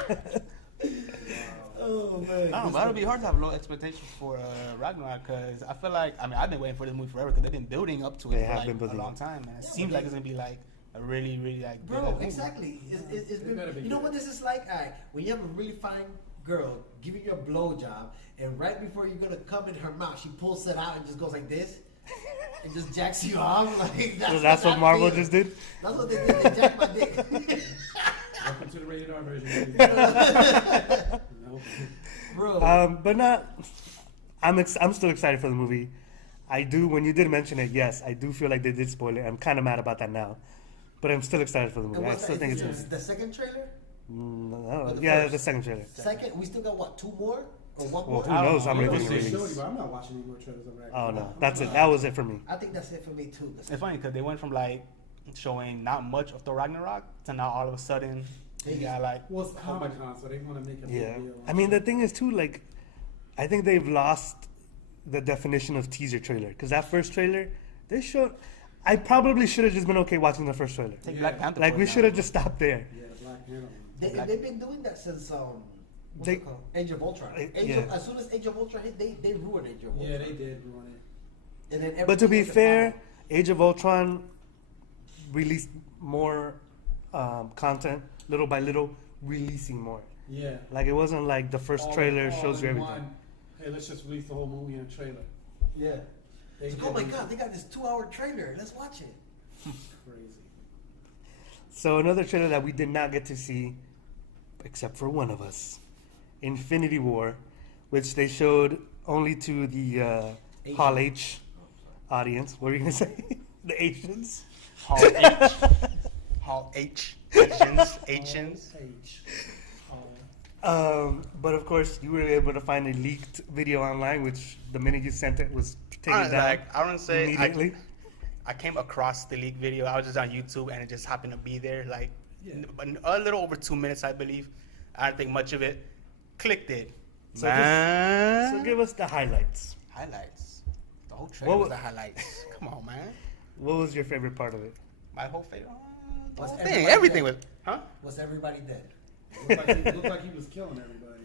Oh man, I don't know, but it'll be hard to have low expectations for Ragnarok because I feel like I've been waiting for this movie forever because they've been building up to it They for have like been a building long up. time, and it seems like it's gonna be like a really like big Bro, movie. exactly. It's been, better be you know good. what this is like? Alright, when you have a really fine girl giving you a blowjob, and right before you're gonna come in her mouth, she pulls it out and just goes like this, and just jacks you off. Like So that's what that Marvel feels. just did? That's what they did. They jacked my dick. Welcome to the rated R version. No. Bro, But not. I'm still excited for the movie. I do. When you did mention it, yes, I do feel like they did spoil it. I'm kind of mad about that now, but I'm still excited for the movie. and I what's still that? think Is it's this good. the second trailer? No, the yeah, first? the second trailer. Second, we still got what? 2 more or 1 Well, more? who I don't knows how know. many We'll things see. are Showed you, released? but I'm not watching any more trailers of Ragnarok. Oh no, that's it. That was it for me. I think that's it for me too. It's funny because they went from like showing not much of the Ragnarok to now all of a sudden they got like Well, it's Comic Con, so they want to make a big Yeah, deal. I mean the thing is too, like, I think they've lost the definition of teaser trailer because that first trailer they showed. I probably should have just been okay watching the first trailer. take Yeah. Black Panther. Like for we it now. should have just stopped there. Yeah, Black Panther. They've been doing that since what's They- it called? Age of Ultron. Yeah. As soon as Age of Ultron hit, they ruined Age of Ultron. Yeah, they did ruin it. And then But to be everything fair, was Age of Ultron released more content little by little, releasing more. Yeah. Like it wasn't like the first All- trailer all shows you in everything. one, hey, let's just release the whole movie in a trailer. Yeah. They It's like, did oh my release god, it. they got this 2-hour trailer. Let's watch it. Crazy. So another trailer that we did not get to see, except for one of us, Infinity War, which they showed only to the Hall H audience. What were you gonna say? The Asians. Hall H. Hall H. Asians. Asians. H. But of course, you were able to find a leaked video online, which the minute you sent it was taken down Like, I don't say immediately. I came across the leak video. I was just on YouTube and it just happened to be there. Like a little over 2 minutes, I believe. I didn't think much of it. Clicked it. So Man. So give us the highlights. Highlights. The whole trailer was the highlights. Come on, man. What was your favorite part of it? My whole favorite. The Was whole thing. everybody Everything dead? was. Huh? Was everybody dead? Looked like he was killing everybody.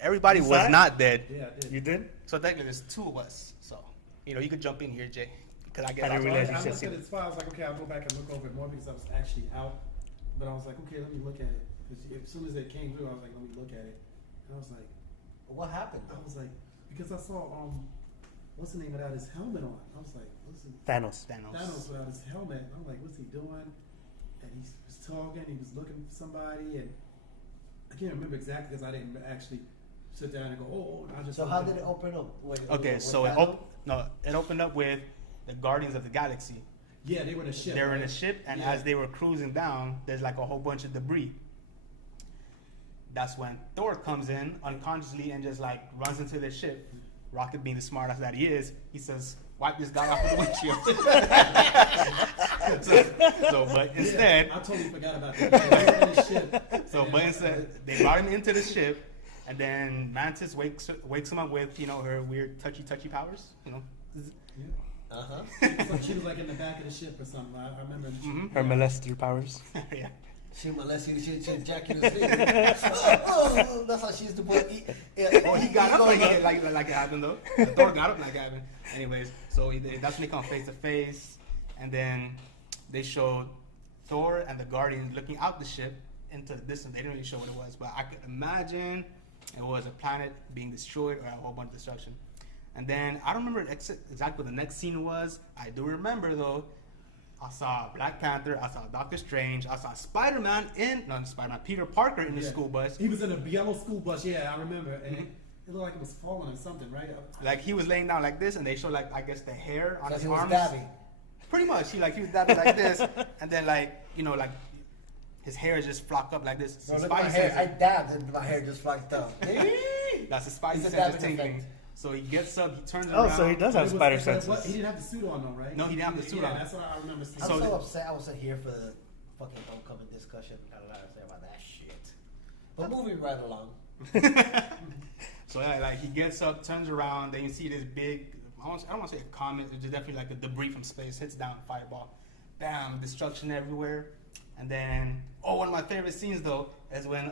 Everybody You was saw it? not dead. Yeah, I did. You did? So technically, there's two of us. So, you could jump in here, Jay. Because I guess I didn't So realize you I said looked at so. it as far as like, okay, I'll go back and look over it more because I was actually out. But I was like, okay, let me look at it. Because as soon as it came through, I was like, let me look at it. And I was like, What happened? because I saw what's the name without his helmet on. I was like, listen, Thanos. Thanos without his helmet. I'm like, what's he doing? And he was talking. He was looking for somebody, and I can't remember exactly because I didn't actually sit down and go, oh. I just So how did it open up? Wait, Okay, so it opened up with the Guardians of the Galaxy. Yeah, they were in a ship. They were in right? a ship, and Yeah. as they were cruising down, there's like a whole bunch of debris. That's when Thor comes in unconsciously and just like runs into the ship. Rocket, being the smart ass that he is, he says, "Wipe this guy off of the windshield." But instead, I totally forgot about that. They were in a ship. but instead, they brought him into the ship, and then Mantis wakes him up with her weird touchy powers. Yeah. Uh-huh. So she was like in the back of the ship or something. I remember. Her molester powers. Yeah. She molested you, she jack you in the face. Oh, that's how she used to put. Oh, he got up like it happened though. Thor got up like it happened. Anyways, so that's when they come face to face, and then they showed Thor and the Guardians looking out the ship into the distance. They didn't really show what it was, but I could imagine it was a planet being destroyed or a whole bunch of destruction. And then I don't remember exactly what the next scene was. I do remember though. I saw Black Panther, I saw Doctor Strange, I saw Peter Parker in the school bus. He was in a yellow school bus, yeah, I remember. And it looked like it was falling or something, right? Like he was laying down like this, and they showed like I guess the hair on So his he was arms. dabbing. Pretty much, he was dabbing like this, and then like his hair just flocked up like this. No, His look at my spidey hair. I senses- dabbed and my hair just flocked up. That's his spidey It's a sense dabbing tingling. effect. So he gets up, he turns Oh, around. so he does have spider senses. He didn't have the suit on though, right? No, he didn't have the suit yeah, on. That's what I remember seeing. I'm So- so upset. I wasn't here for the fucking homecoming discussion. Got a lot to say about that shit. But moving right along. So like he gets up, turns around, then you see this big, I don't want to say a comet, it's just definitely like a debris from space, hits down, fireball. Bam, destruction everywhere. And then, one of my favorite scenes though, is when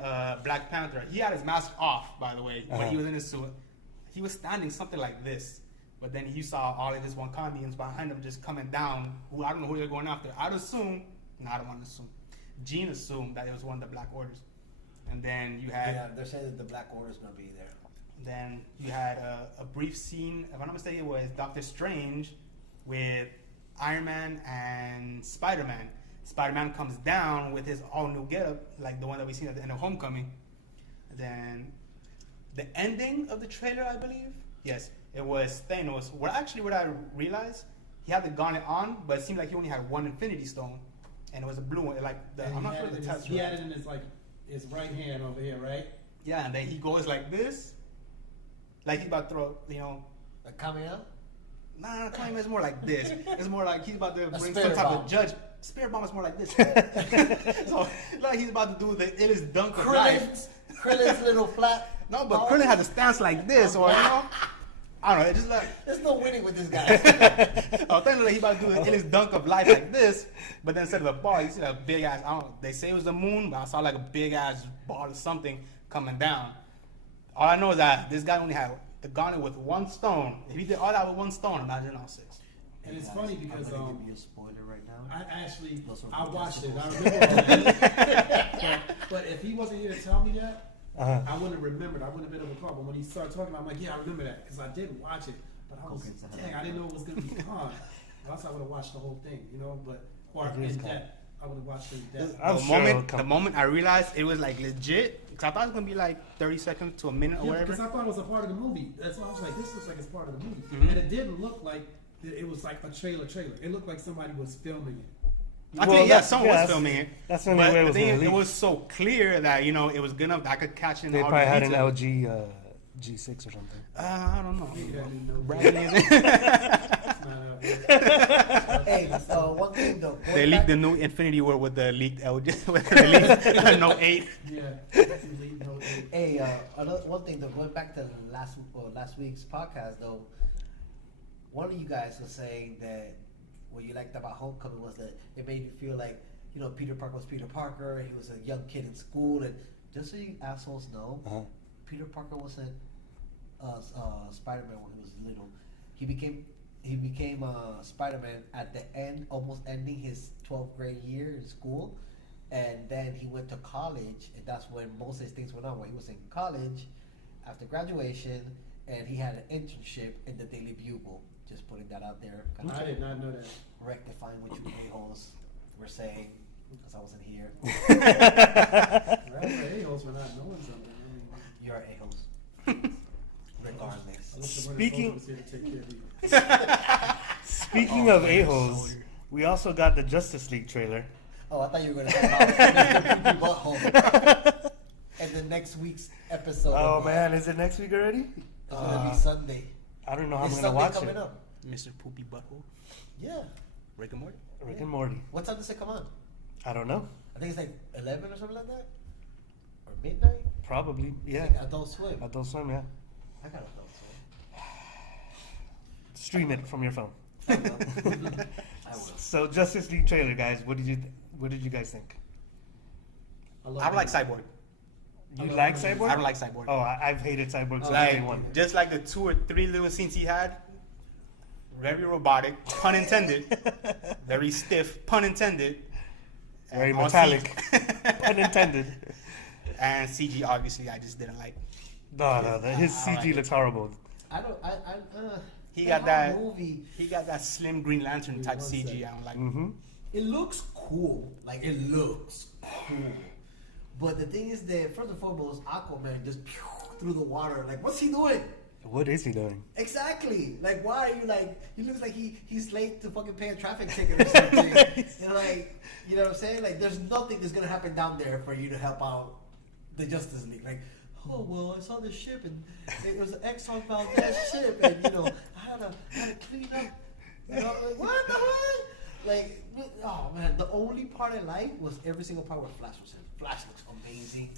Black Panther, he had his mask off, by the way, when he was in his suit. He was standing something like this. But then you saw all of his Wakandians behind him just coming down, who I don't know who they're going after. I don't want to assume. Jean assumed that it was one of the Black Orders. And then you had... Yeah, they're saying that the Black Order's gonna be there. Then you had a brief scene, if I'm not mistaken, it was Doctor Strange with Iron Man and Spider-Man. Spider-Man comes down with his all-new getup, like the one that we seen at the end of Homecoming. Then the ending of the trailer, I believe, yes, it was Thanos. What I realized, he had the gauntlet on, but it seemed like he only had one Infinity Stone, and it was a blue one. I'm not sure the test. He had it in his right hand over here, right? Yeah, and then he goes like this, like he's about to throw, Like coming out? Nah, Kamehameha is more like this. It's more like he's about to bring some spirit type bomb. of judge. Spirit bomb is more like this. So, like he's about to do the illest dunk of life. Krillin's little flat. No, but ball. Krillin has a stance like this, or I don't know. It's just like There's no winning with this guy. I was thinking like he about to do the illest dunk of life like this, but then instead of a ball, you see that big ass. They say it was the moon, but I saw like a big ass ball or something coming down. All I know is that this guy only had the gauntlet with one stone. If he did all that with one stone, imagine all six. And it's funny because I'm gonna give you a spoiler right now. I watched it. I remember. but if he wasn't here to tell me that, I wouldn't have remembered. I wouldn't have been able to call. But when he started talking, I'm like, yeah, I remember that because I did watch it. But I was, dang, I didn't know it was gonna be on. Else I would have watched the whole thing, But part It is in kinda- depth. I would have watched it in depth. I'm The sure it'll moment, come. the moment I realized it was like legit, because I thought it was gonna be like 30 seconds to a minute or Yeah, whatever. because I thought it was a part of the movie. That's why I was like, this looks like it's part of the movie. Mhm. And it didn't look like it was like a trailer. It looked like somebody was filming it. Okay, Well, yeah, that's- someone yeah, was that's- filming it. that's the only but way it the was thing gonna is, it leak. was so clear that I was gonna, I could catch in They all probably the had an details. LG G6 or something. I don't know. Maybe that didn't know. Bragging in it. It's not out there. Hey, one thing though. They going leaked back- the new Infinity War with the leaked LG, with the leaked Note 8. Yeah. Elite Note 8. Hey, one thing though, going back to last week's podcast though, one of you guys was saying that what you liked about Homecoming was that it made you feel like, you know, Peter Parker was Peter Parker, and he was a young kid in school, and just so you assholes know, Uh-huh. Peter Parker wasn't Spider-Man when he was little. He became Spider-Man at the end, almost ending his 12th grade year in school, and then he went to college, and that's when most of his things went on. When he was in college, after graduation, and he had an internship in the Daily Bugle. Just putting that out there, kind I did not know that. rectifying what you a-holes were saying, because I wasn't here. Right? A-holes for not knowing something. I mean, You're a-holes. Regardless. I wish the Winter Speaking- Soldier was here to take care of you. Speaking Oh, of Winter a-holes, Soldier. we also got the Justice League trailer. Oh, I thought you were going to talk about Mr. Poopy Butthole. And the next week's episode. Oh of, man, is it next week already? It's going to be Sunday. I don't know how I'm It's gonna Sunday watch coming it. up. Mr. Poopy Butthole. Yeah. Rick and Morty. Rick and Morty. What time does it come on? I don't know. I think it's like 11 or something like that? Or midnight? Probably. Yeah. It's like Adult Swim. Adult Swim. Yeah. I got Adult Swim. Stream it from your phone. I will. I will. So Justice League trailer, guys. What did you guys think? I don't like Cyborg. You love like Cyborg. Cyborg? I don't like Cyborg. Oh, I've hated Cyborg since day one. Like, just like the 2 or 3 little scenes he had, very robotic, pun intended, very stiff, pun intended, Very and all metallic, CG pun intended. and CG obviously I just didn't like. No, his I CG like it. looks horrible. He the got whole that. movie. He got that slim Green Lantern type One CG. second. I don't like. Mm-hmm. It looks cool. Like, it looks cool. But the thing is that, first and foremost, Aquaman just through the water. Like, what's he doing? What is he doing? Exactly. Like, why are you like? He looks like he's late to fucking pay a traffic ticket or something. And like, you know what I'm saying? Like, there's nothing that's gonna happen down there for you to help out the Justice League. Like, oh well, I saw this ship and it was an Exxon Valdez ship, and you know, I had to clean up. You know, like, what the hell? Like, oh man, the only part I liked was every single part where Flash was in. Flash looks amazing.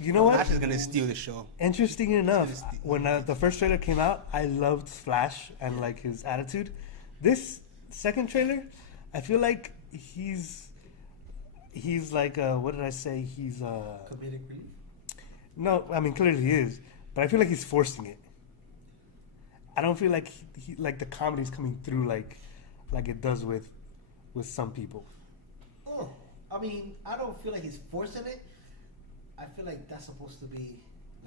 You know what? Flash is gonna steal the show. Interesting enough, when the first trailer came out, I loved Flash and like his attitude. This second trailer, I feel like he's like what did I say? He's Comedic relief. no, I mean clearly he is, but I feel like he's forcing it. I don't feel like he like the comedy's coming through like it does with some people. Oh, I mean, I don't feel like he's forcing it. I feel like that's supposed to be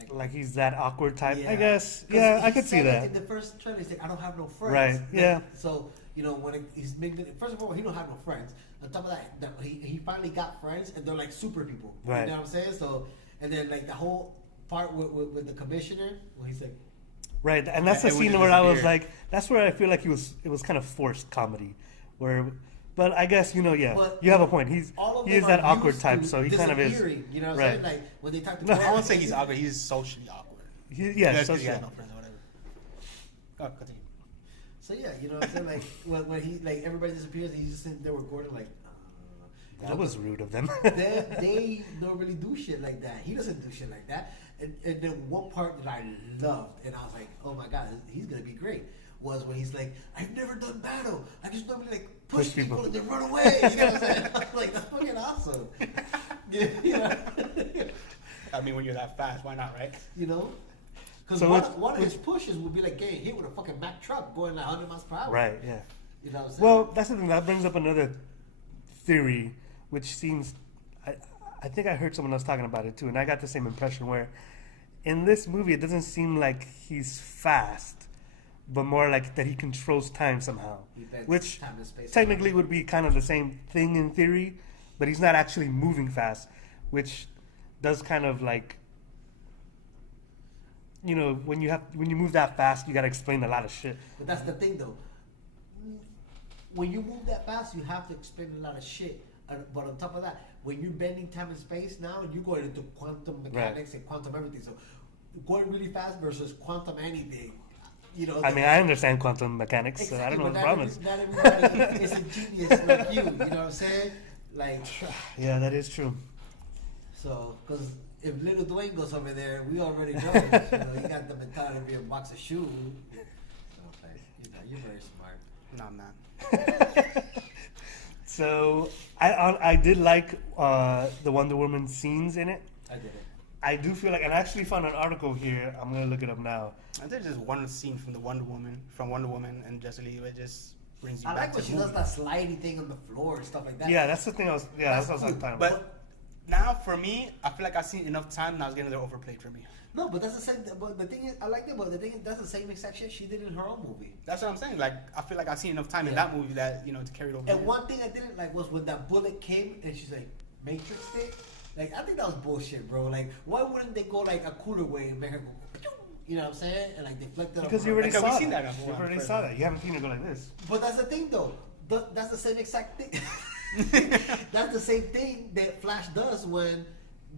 Like he's that awkward type, Yeah. I guess. 'Cause Yeah, he I could see said it that. in the first trailer. He's like, I don't have no friends. Right, yeah. So you know when he's making first of all, he don't have no friends. On top of that he finally got friends, and they're like super people. Right. You know what I'm saying? So and then like the whole part with the commissioner, when he's like, Right, and that's the It would scene just where I was disappear. like, that's where I feel like it was kind of forced comedy, but I guess yeah, But you have a point. He all of is them that are awkward used type, to so he kind of is. disappearing, You know what I'm Right. saying? Like when they talk to No, I won't say he's awkward. He's socially awkward. Yeah, Just so 'cause he has no friends or whatever. Oh, continue. So yeah, you know what I'm saying? Like when he like everybody disappears, and he's just sitting there with Gordon like. that was rude of them. they don't really do shit like that. He doesn't do shit like that. And then one part that I loved, and I was like, oh my god, he's gonna be great, was when he's like, I've never done battle. I just normally like push people and then run away. You know what I'm saying? I was like, that's fucking awesome. You know? I mean, when you're that fast, why not, right? You know? Because So one of his pushes would be like getting hit with a fucking Mack truck going like 100 miles per hour. Right, yeah. You know what I'm saying? Well, that's the thing. That brings up another theory, which seems. I think I heard someone else talking about it too, and I got the same impression where, in this movie, it doesn't seem like he's fast, but more like that he controls time somehow, He bends which time and space. technically would be kind of the same thing in theory, but he's not actually moving fast, which does kind of like, you know, when you move that fast, you got to explain a lot of shit. But that's the thing, though. When you move that fast, you have to explain a lot of shit. But on top of that, when you're bending time and space now, you're going into quantum mechanics and quantum everything. So going really fast versus quantum anything, you know. I mean, I understand quantum mechanics, so I don't know what the problem is. Not everybody is a genius like you. You know what I'm saying? Like, Yeah, that is true. so because if little Dwayne goes over there, we already know. You know, he got the mentality of being a box of shoes. So, like, you know, you're very smart. No, I'm not. So I did like the Wonder Woman scenes in it. I did it. I do feel like, and I actually found an article here. I'm gonna look it up now. And there's just one scene from Wonder Woman and Justice League. It just brings you I back like when to she the does movie. that slidey thing on the floor and stuff like that. Yeah, that's the thing. That's what I was talking about. But now for me, I feel like I've seen enough time. Now it's getting a little overplayed for me. No, but that's the same. But the thing is, I like it. But the thing is, that's the same exact shit she did in her own movie. That's what I'm saying. Like I feel like I've seen enough time in Yeah. that movie that you know to carry it over. And here. one thing I didn't like was when that bullet came and she's like, Matrix it. Like, I think that was bullshit, bro. Like, why wouldn't they go like a cooler way and make her go, pew, you know what I'm saying? And like deflect it. Because off you her already back. we've saw seen that. that before, You've already I'm saw afraid. that. You haven't seen it go like this. But that's the thing, though. That's the same exact thing. That's the same thing that Flash does when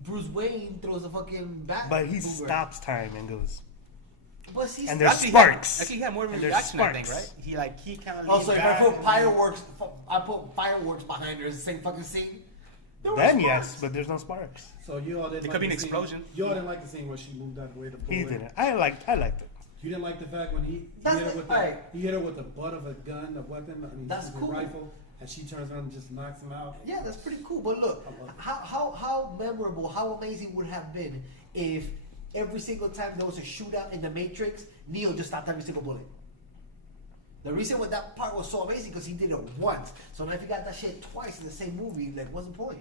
Bruce Wayne throws a fucking bat. But he boomerang. stops time and goes. But he's And there's Actually, sparks. Actually, he had more of a And there's reaction, I think, sparks. right? He kind of. Also, if I put fireworks, behind her, it's the same fucking scene. There were Then sparks. yes, but there's no sparks. So you all didn't. It like could be the an scene- explosion. You all didn't like the scene where she moved out of the way to He bullet. didn't. I liked it. You didn't like the fact when he That's hit her the- with the alright. he hit her with the butt of a gun, a weapon, I mean, That's a cool. rifle, and she turns around and just knocks him out. Yeah, that's pretty cool. But look, I love it. how memorable, how amazing would it have been if every single time there was a shootout in the Matrix, Neo just stopped every single bullet. The reason why that part was so amazing because he did it once. So now if you got that shit twice in the same movie, like, what's the point?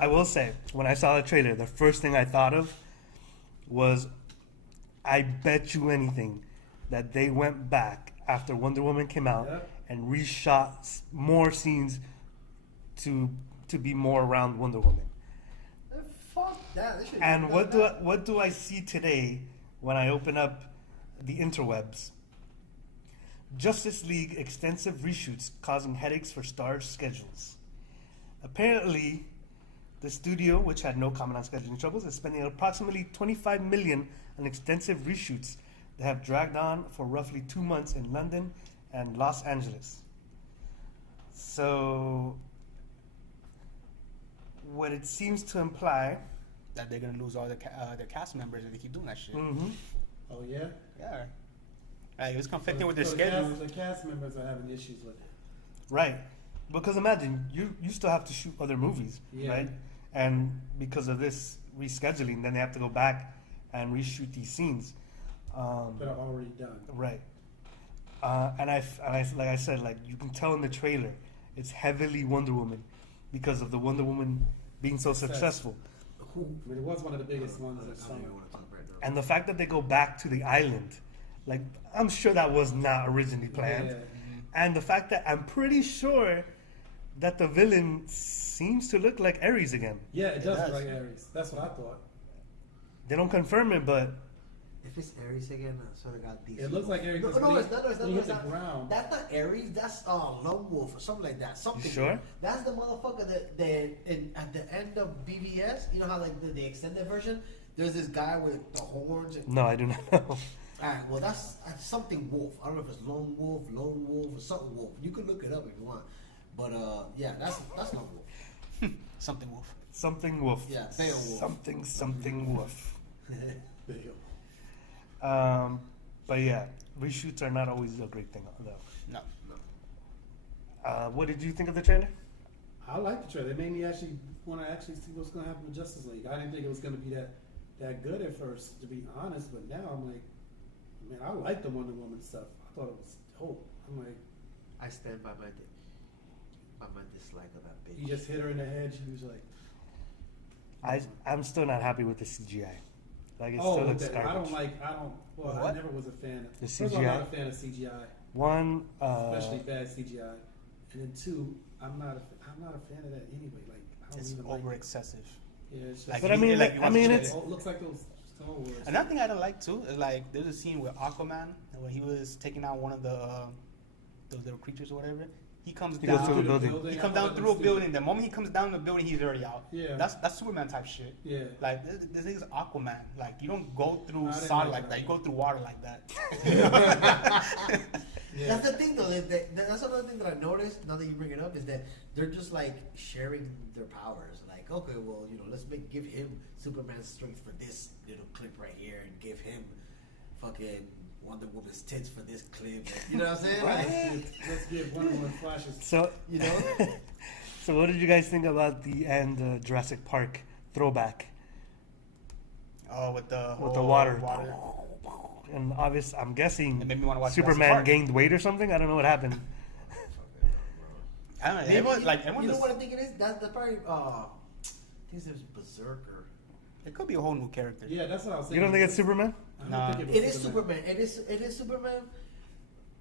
I will say, when I saw the trailer, the first thing I thought of was, I bet you anything that they went back after Wonder Woman came out Yep. and reshot more scenes to be more around Wonder Woman. Fuck that. They should've And done that. what do I see today when I open up the interwebs? Justice League extensive reshoots causing headaches for stars' schedules. Apparently, the studio, which had no comment on scheduling troubles, is spending approximately $25 million on extensive reshoots that have dragged on for roughly 2 months in London and Los Angeles. So, what it seems to imply, that they're gonna lose all their cast members if they keep doing that shit. Oh yeah. Yeah. Like, it's conflicting with their So schedule. The cast members are having issues with it. right? Because imagine you still have to shoot other movies, Yeah. right? And because of this rescheduling, then they have to go back and reshoot these scenes. That are already done. Right. And I, like I said, like you can tell in the trailer, it's heavily Wonder Woman because of the Wonder Woman being so successful, I mean, it was one of the biggest ones that summer. and the fact that they go back to the island, like I'm sure that was not originally planned, Yeah. and the fact that I'm pretty sure that the villain seems to look like Ares again. Yeah, it does does. look like Ares. That's what I thought. They don't confirm it, but If it's Ares again, I sort of got DC. It looks like Ares. No, 'cause no, when it's not. It's not. when he It's hit not. the ground. That's not Ares. That's Lone Wolf or something like that. Something. sure? That's the motherfucker at the end of BVS. You know how like the extended version. There's this guy with the horns. And, no, I do not know. Alright, well that's something wolf. I don't know if it's Lone Wolf, or something wolf. You can look it up if you want. But yeah, that's Lone Wolf. Something wolf. Something wolf. Yeah, Beowulf. Something wolf. Video. But yeah, reshoots are not always a great thing, though. No. What did you think of the trailer? I like the trailer. It made me actually want to actually see what's going to happen with Justice League. I didn't think it was going to be that good at first, to be honest. But now I'm like, man, I like the Wonder Woman stuff. I thought it was dope. I'm like, I stand by my dislike of that bitch. he just hit her in the head. She was like, I'm still not happy with the CGI. Like it Oh, still looks okay. garbage. Well, I what? never was a fan. The First of all, I'm CGI? not a fan of CGI, One, especially bad CGI. And then two, I'm not a fan of that anyway. Like, I don't It's even over like it. excessive. Yeah, it's just, Like, But I mean, like, you want to it's- say- oh, it looks like those Star Wars. Another thing I don't like too is like there's a scene with Aquaman when he was taking out one of the those little creatures or whatever. He comes He goes down. through the building. He I comes thought down that through a was building. stupid. The moment he comes down the building, he's already out. Yeah. That's Superman type shit. Yeah. Like this is Aquaman. Like you don't go through I didn't solid like like that. that. You go through water like that. Yeah. That's the thing, though. That's another thing that I noticed. Now that you bring it up, is that they're just like sharing their powers. Like, okay, well, let's give him Superman's strength for this little clip right here, and give him fucking Wonder Woman's tits for this clip. You know what I'm saying? Like, Let's give Wonder Woman flashes. so you know. so what did you guys think about the end Jurassic Park throwback Oh, with the water? And obviously, I'm guessing It made me wanna watch Jurassic Superman Park. gained weight or something. I don't know what happened. I don't know. Maybe, Everyone, like you everyone know just- what I think it is? That's probably. I think it's Berserker. it could be a whole new character. Yeah, that's what I was saying. You don't think it's Superman? I don't Nah. think It is Superman. It is Superman.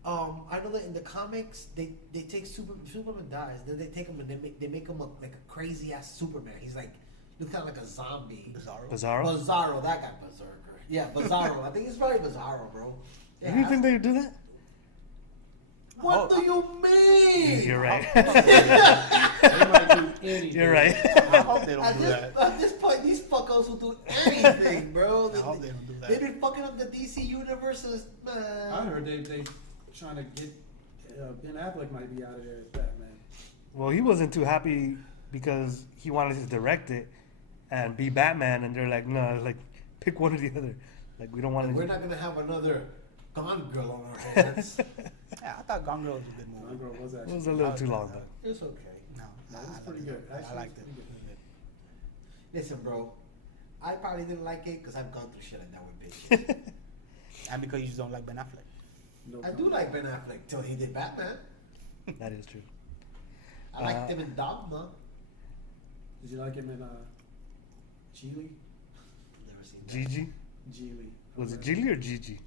I know that in the comics, they take Superman dies, then they take him and they make him look like a crazy ass Superman. He's like, looks kind of like a zombie. Bizarro. Bizarro? Bizarro, that guy Berserker. Yeah, Bizarro. I think it's probably Bizarro, bro. Yeah, You think they would do that? what do you mean? You're right. They might do anything. You're right. I hope they don't At do that. this point, these fuckos will do anything, bro. I hope they don't do that. They've been fucking up the DC universes, I man. heard they trying to get Ben Affleck might be out of there as Batman. Well, he wasn't too happy because he wanted to direct it and be Batman, and they're like, no, like pick one or the other. Like we don't want We're to. not gonna have another Gone Girl on our hands. Yeah, I thought Gone Girl was a good movie. Gone Girl was It actually. was a little too long, though. It's okay. No, No, it was I pretty liked good. it. I Actually, liked it. it was pretty Listen, bro. I probably didn't like it because I've gone through shit like that with bitches. And because you just don't like Ben Affleck. No I do like Ben Affleck till he did Batman. That is true. I liked him in Dogma. Did you like him in Geely? Never seen that. Gigi? Geely. Was it Gigi or Gigi?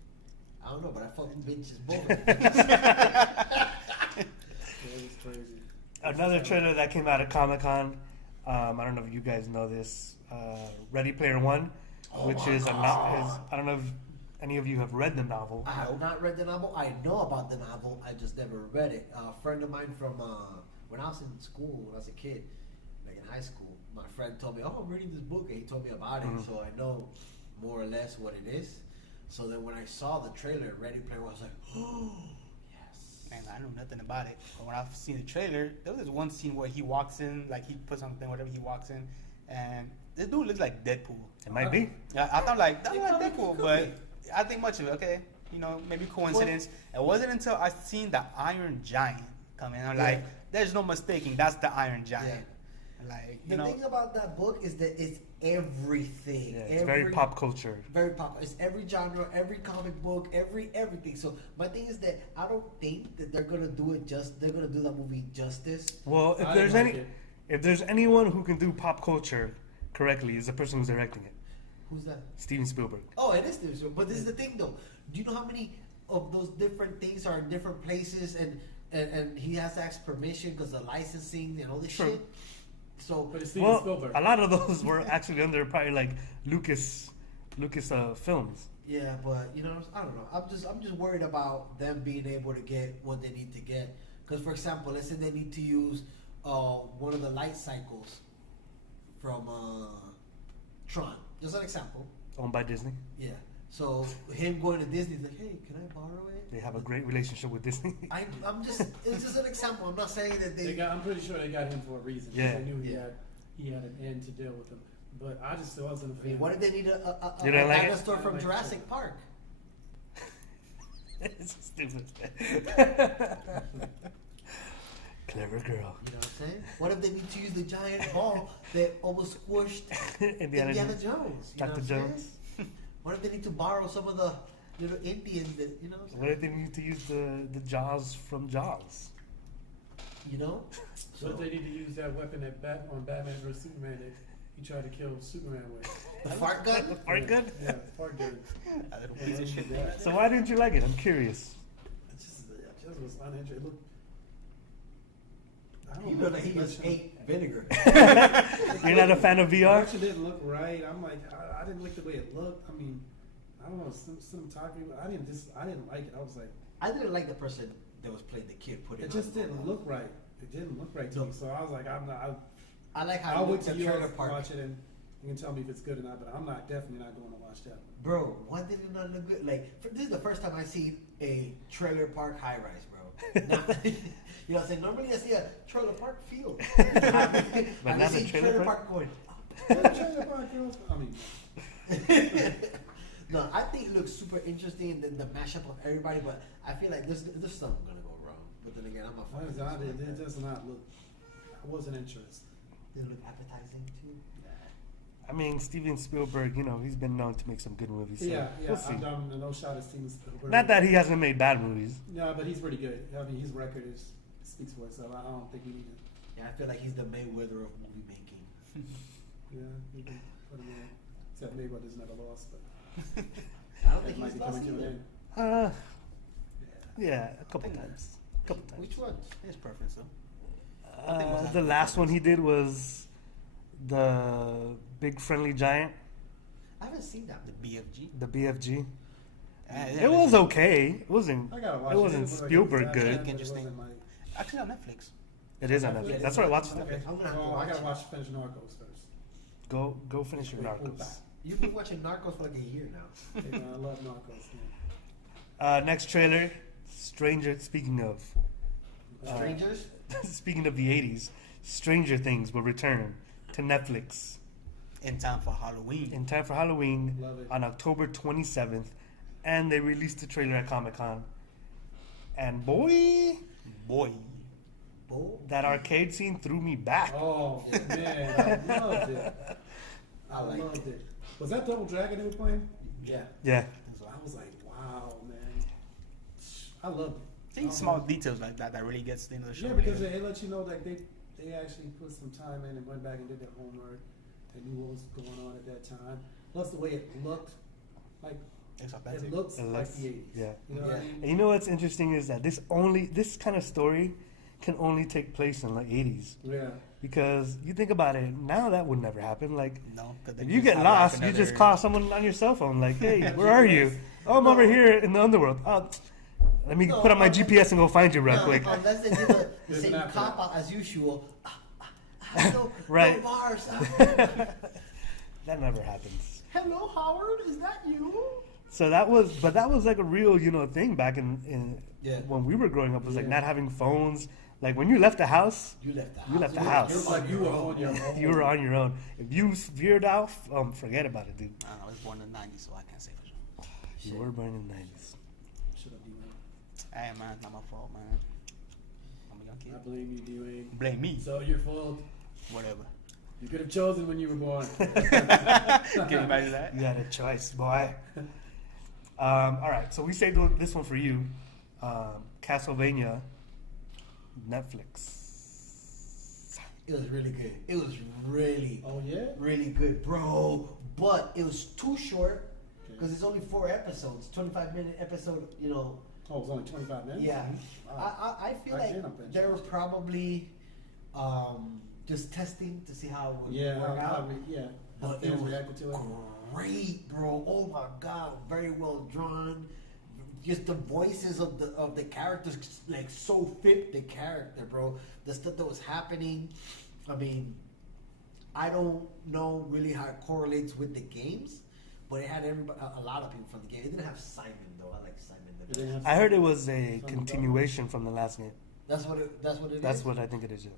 I don't know, but I fucking bitches both. Yeah, it was crazy. Another trailer that came out of Comic Con. I don't know if you guys know this. Ready Player One, which is I don't know if any of you have read the novel. I have not read the novel. I know about the novel. I just never read it. A friend of mine from when I was in school, when I was a kid, like in high school, my friend told me, "Oh, I'm reading this book," and he told me about it, so I know more or less what it is. So then when I saw the trailer, Ready Player One, I was like, "Oh, yes." Man, I knew nothing about it. But when I've seen the trailer, there was one scene where he walks in, like he puts something, whatever he walks in, and this dude looks like Deadpool. It might be. Yeah, I thought like that's It like could be, Deadpool, it could but be. I think much of it. Okay, maybe coincidence. It wasn't until I seen the Iron Giant come in, I'm like, there's no mistaking, that's the Iron Giant. Like The thing about that book is that it's everything. Yeah, it's very pop culture. Very pop. It's every genre, every comic book, everything. So my thing is that I don't think that they're gonna do it they're gonna do that movie justice. Well, I didn't like it. if there's anyone who can do pop culture correctly, is the person who's directing it, Who's that? Steven Spielberg. Oh, it is Steven Spielberg. But this is the thing though. Do you know how many of those different things are in different places and he has to ask permission because of licensing and all this True. shit? So But it's Steven Well, Spielberg. a lot of those were actually under probably like Lucas films. yeah, but I don't know. I'm just worried about them being able to get what they need to get. Because for example, let's say they need to use one of the light cycles from Tron. Just an example. Owned by Disney. Yeah. So him going to Disney, he's like, hey, can I borrow it? They have a great relationship with Disney. It's just an example. I'm not saying that I'm pretty sure they got him for a reason. Yeah. They knew Yeah. he had an end to deal with him. But I just still wasn't a fan. What if they need a You don't like it? dinosaur I from like it. Jurassic Park? It's stupid. Clever girl. You know what I'm saying? What if they need to use the giant ball that almost squished Indiana Indiana Jones. Jones? You know Dr. what I'm Jones. saying? What if they need to borrow some of the little Indians that What if they need to use the Jaws from Jaws? you know? So if they need to use that weapon on Batman vs Superman that he tried to kill Superman with. The fart gun? Fart gun? Yeah, fart gun. A little piece of shit. Yeah. So why didn't you like it? I'm curious. It just was uninteresting. It looked. I don't He know. looked like he just ate vinegar. You're not a fan of The VR? production didn't look right. I'm like, I didn't like the way it looked. I mean, I don't know, some talking. I didn't like it. I was like, I didn't like the person that was playing the kid. Put it. it just didn't look right. It didn't look right to me. So I was like, I'm not. I like how I'll he wait looked till at you trailer guys park. watch it and you can tell me if it's good or not. But I'm definitely not going to watch that one. Bro, why did it not look good? Like, this is the first time I see a trailer park high rise, bro. Not, you know what I'm saying? Normally I see a trailer park field. But not a trailer park? going. Trailer park girls. I mean, No, I think it looks super interesting, the mashup of everybody, but I feel like there's something gonna go wrong. But then again, I'm a fucking. it does not look. I wasn't interested. Did it look appetizing too? I mean, Steven Spielberg, you know, he's been known to make some good movies. So Yeah, we'll see. I'm no shot at Steven Spielberg. Not that he hasn't made bad movies. No, but he's pretty good. I mean, his record speaks for itself. I don't think we need it. Yeah, I feel like he's the Mayweather of movie making. Yeah, you can put him in. Except Mayweather's never lost, but I don't that think might he's be lost coming to an either. end. Yeah, a couple times. Which one? His preference, though. The last one he did was the Big Friendly Giant, I haven't seen that. The BFG. the BFG. Yeah, It was okay. It wasn't. I gotta watch It it. wasn't It was like Spielberg a good. disaster, but it Interesting. wasn't like- Actually on Netflix. It is on Netflix. That's where I watched it. Okay. I'm gonna have to Oh, watch I gotta it. finish Narcos first. Go finish your Wait, Narcos. You've been watching Narcos for like a year now. Hey, man, I love Narcos. Man. Next trailer, Stranger. Speaking of, Strangers? speaking of the '80s, Stranger Things will return to Netflix In time for Halloween. in time for Halloween Love it. on October 27th, and they released the trailer at Comic-Con. And boy, Boy. Bull? that arcade scene threw me back. Oh man, I loved it. I like loved it. Was that Double Dragon they were playing? Yeah. Yeah, So I was like, wow, man. I loved it. See, small details like that really gets into the show. Yeah, because they let you know like they actually put some time in and went back and did their homework. They knew what was going on at that time. Plus the way it looked, like It's authentic. it looks It like looks- the 80s. yeah. You know what I Yeah. mean? and you know what's interesting is that this kind of story can only take place in like '80s, Yeah. because you think about it now, that would never happen. Like, No, 'cause if they you just get have, lost, like, you just another- call someone on your cell phone, like, "Hey, where are you? Oh, I'm over here in the underworld. Oh, let me No, put on my unless- GPS and go find you real No, quick." unless they do the There's same an app for cop that. out as usual. No, Right. no bars. That never happens. Hello, Howard. Is that you? So that was like a real, thing back in Yeah. when we were growing up. Was like Yeah. not having phones. Like when you left the house, You left the house. You left the were- house. were It's like you were on your own. you were on your own. If you veered off, forget about it, dude. I don't know, I was born in the 90s, so I can't say for sure. You were born in the '90s. Should have been. Hey, man, it's not my fault, man. I'm a young I kid. blame you, D-Wayne. Blame me. It's all your fault. Whatever. You could have chosen when you were born. Give me back to that. You had a choice, boy. All right, so we saved this one for you. Castlevania, Netflix. It was really good. It was really, Oh yeah. really good, bro. But it was too short because it's only 4 episodes, 25-minute episode. Oh, it was only 25 minutes. Yeah. Wow. I feel Back like then, I'm pretty they sure. were probably just testing to see how it would Yeah. work out. Yeah. But How it fans was reacted to it. great, bro. Oh my god, very well drawn. Just the voices of the characters like so fit the character, bro. The stuff that was happening. I mean, I don't know really how it correlates with the games, but it had everybody, a lot of people from the game. It didn't have Simon though. I like Simon. It didn't have- I heard it was a continuation from the last game. That's what it is. That's what I think it is. Yeah.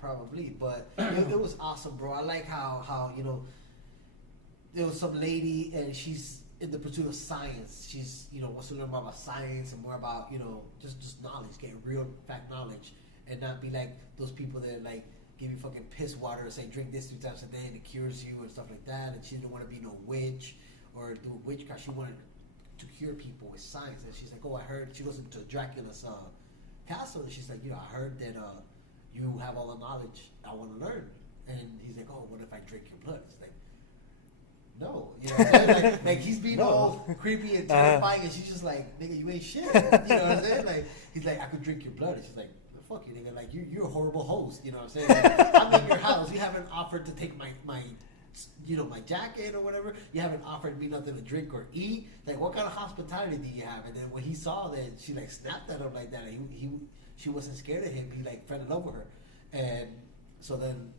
Probably, but it was awesome, bro. I like how there was some lady and she's in the pursuit of science. She's wants to learn more about science and more about just knowledge, get real fact knowledge, and not be like those people that like give you fucking piss water and say drink this 3 times a day and it cures you and stuff like that. And she didn't want to be no witch or do witchcraft. She wanted to cure people with science. And she's like, oh, I heard. She goes into Dracula's castle and she's like, I heard that you have all the knowledge I want to learn. And he's like, oh, what if I drink your blood? It's like, no. You know what I'm saying? Like he's being all creepy and terrifying, and she's just like, nigga, you ain't shit. You know what I'm saying? Like, he's like, I could drink your blood. And she's like, fuck you, nigga. Like, you're a horrible host. You know what I'm saying? Like, I'm in your house. You haven't offered to take my my jacket or whatever. You haven't offered me nothing to drink or eat. Like, what kind of hospitality do you have? And then when he saw that, she like snapped at him like that, and she wasn't scared of him. He like fell in love with her, and so then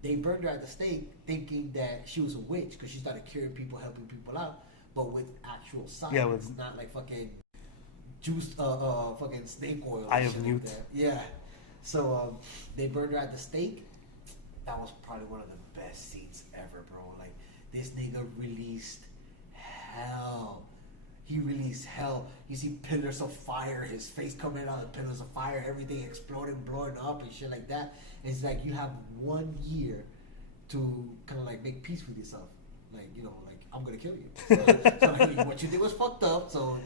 they burned her at the stake, thinking that she was a witch because she started curing people, helping people out, but with actual science, not like fucking juice, fucking snake oil. Eye of Newt. Like yeah. So they burned her at the stake. That was probably one of the best scenes ever, bro. Like, this nigga released hell. He released hell. You see pillars of fire, his face coming out of the pillars of fire, everything exploding, blowing up and shit like that. And it's like you have 1 year to kind of like make peace with yourself. Like, like, I'm going to kill you. So like, what you did was fucked up. So,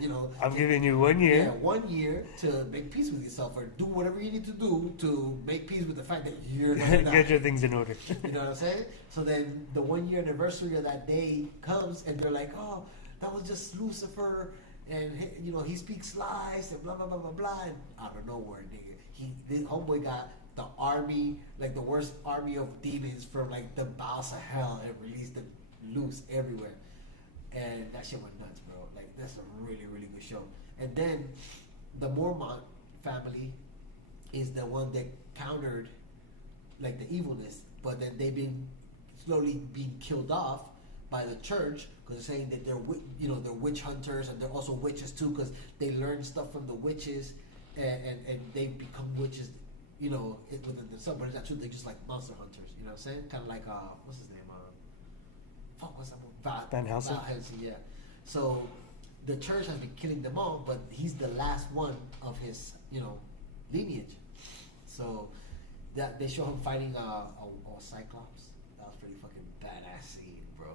I'm giving you 1 year. Yeah, 1 year to make peace with yourself or do whatever you need to do to make peace with the fact that you're not gonna die. Get your things in order. You know what I'm saying? So then the 1 year anniversary of that day comes and they're like, oh, that was just Lucifer and, he speaks lies and blah, blah, blah, blah, blah. And out of nowhere, nigga, this homeboy got the army, like the worst army of demons from like the bowels of hell and released them loose everywhere. And that shit went nuts, bro. Like, that's a really, really good show. And then the Mormont family is the one that countered like the evilness, but then they've been slowly being killed off by the church because they're saying that they're witch hunters and they're also witches too because they learn stuff from the witches and they become witches, within themselves. But it's not true. They're just like monster hunters. You know what I'm saying? Kind of like what's his name? What's that movie? Van Helsing? Yeah. So the church has been killing them all, but he's the last one of his, lineage. So that they show him fighting a Cyclops. That was pretty fucking badass scene, bro.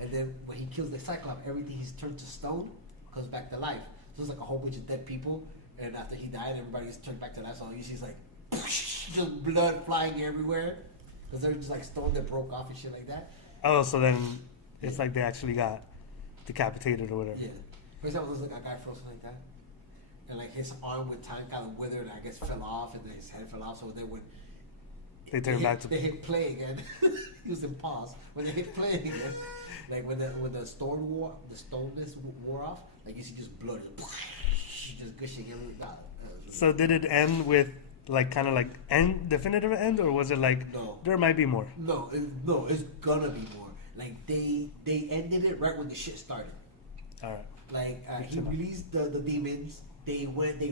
And then when he kills the Cyclops, everything he's turned to stone comes back to life. So it's like a whole bunch of dead people, and after he died, everybody's turned back to life. So you see, like just blood flying everywhere because they're just like stone that broke off and shit like that. Oh, so then it's like they actually got decapitated or whatever. Yeah. For example, there's like a guy frozen like that. And like his arm with time kind of withered and I guess fell off and then his head fell off. So then when they hit play again, he was in pause. When they hit play again, like when the stoneness wore off, like you see just blood just gushing everywhere. So did it end with like kind of like definitive end, or was it like there might be more? No, it's gonna be more. Like they ended it right when the shit started. All right. Like he released the demons. They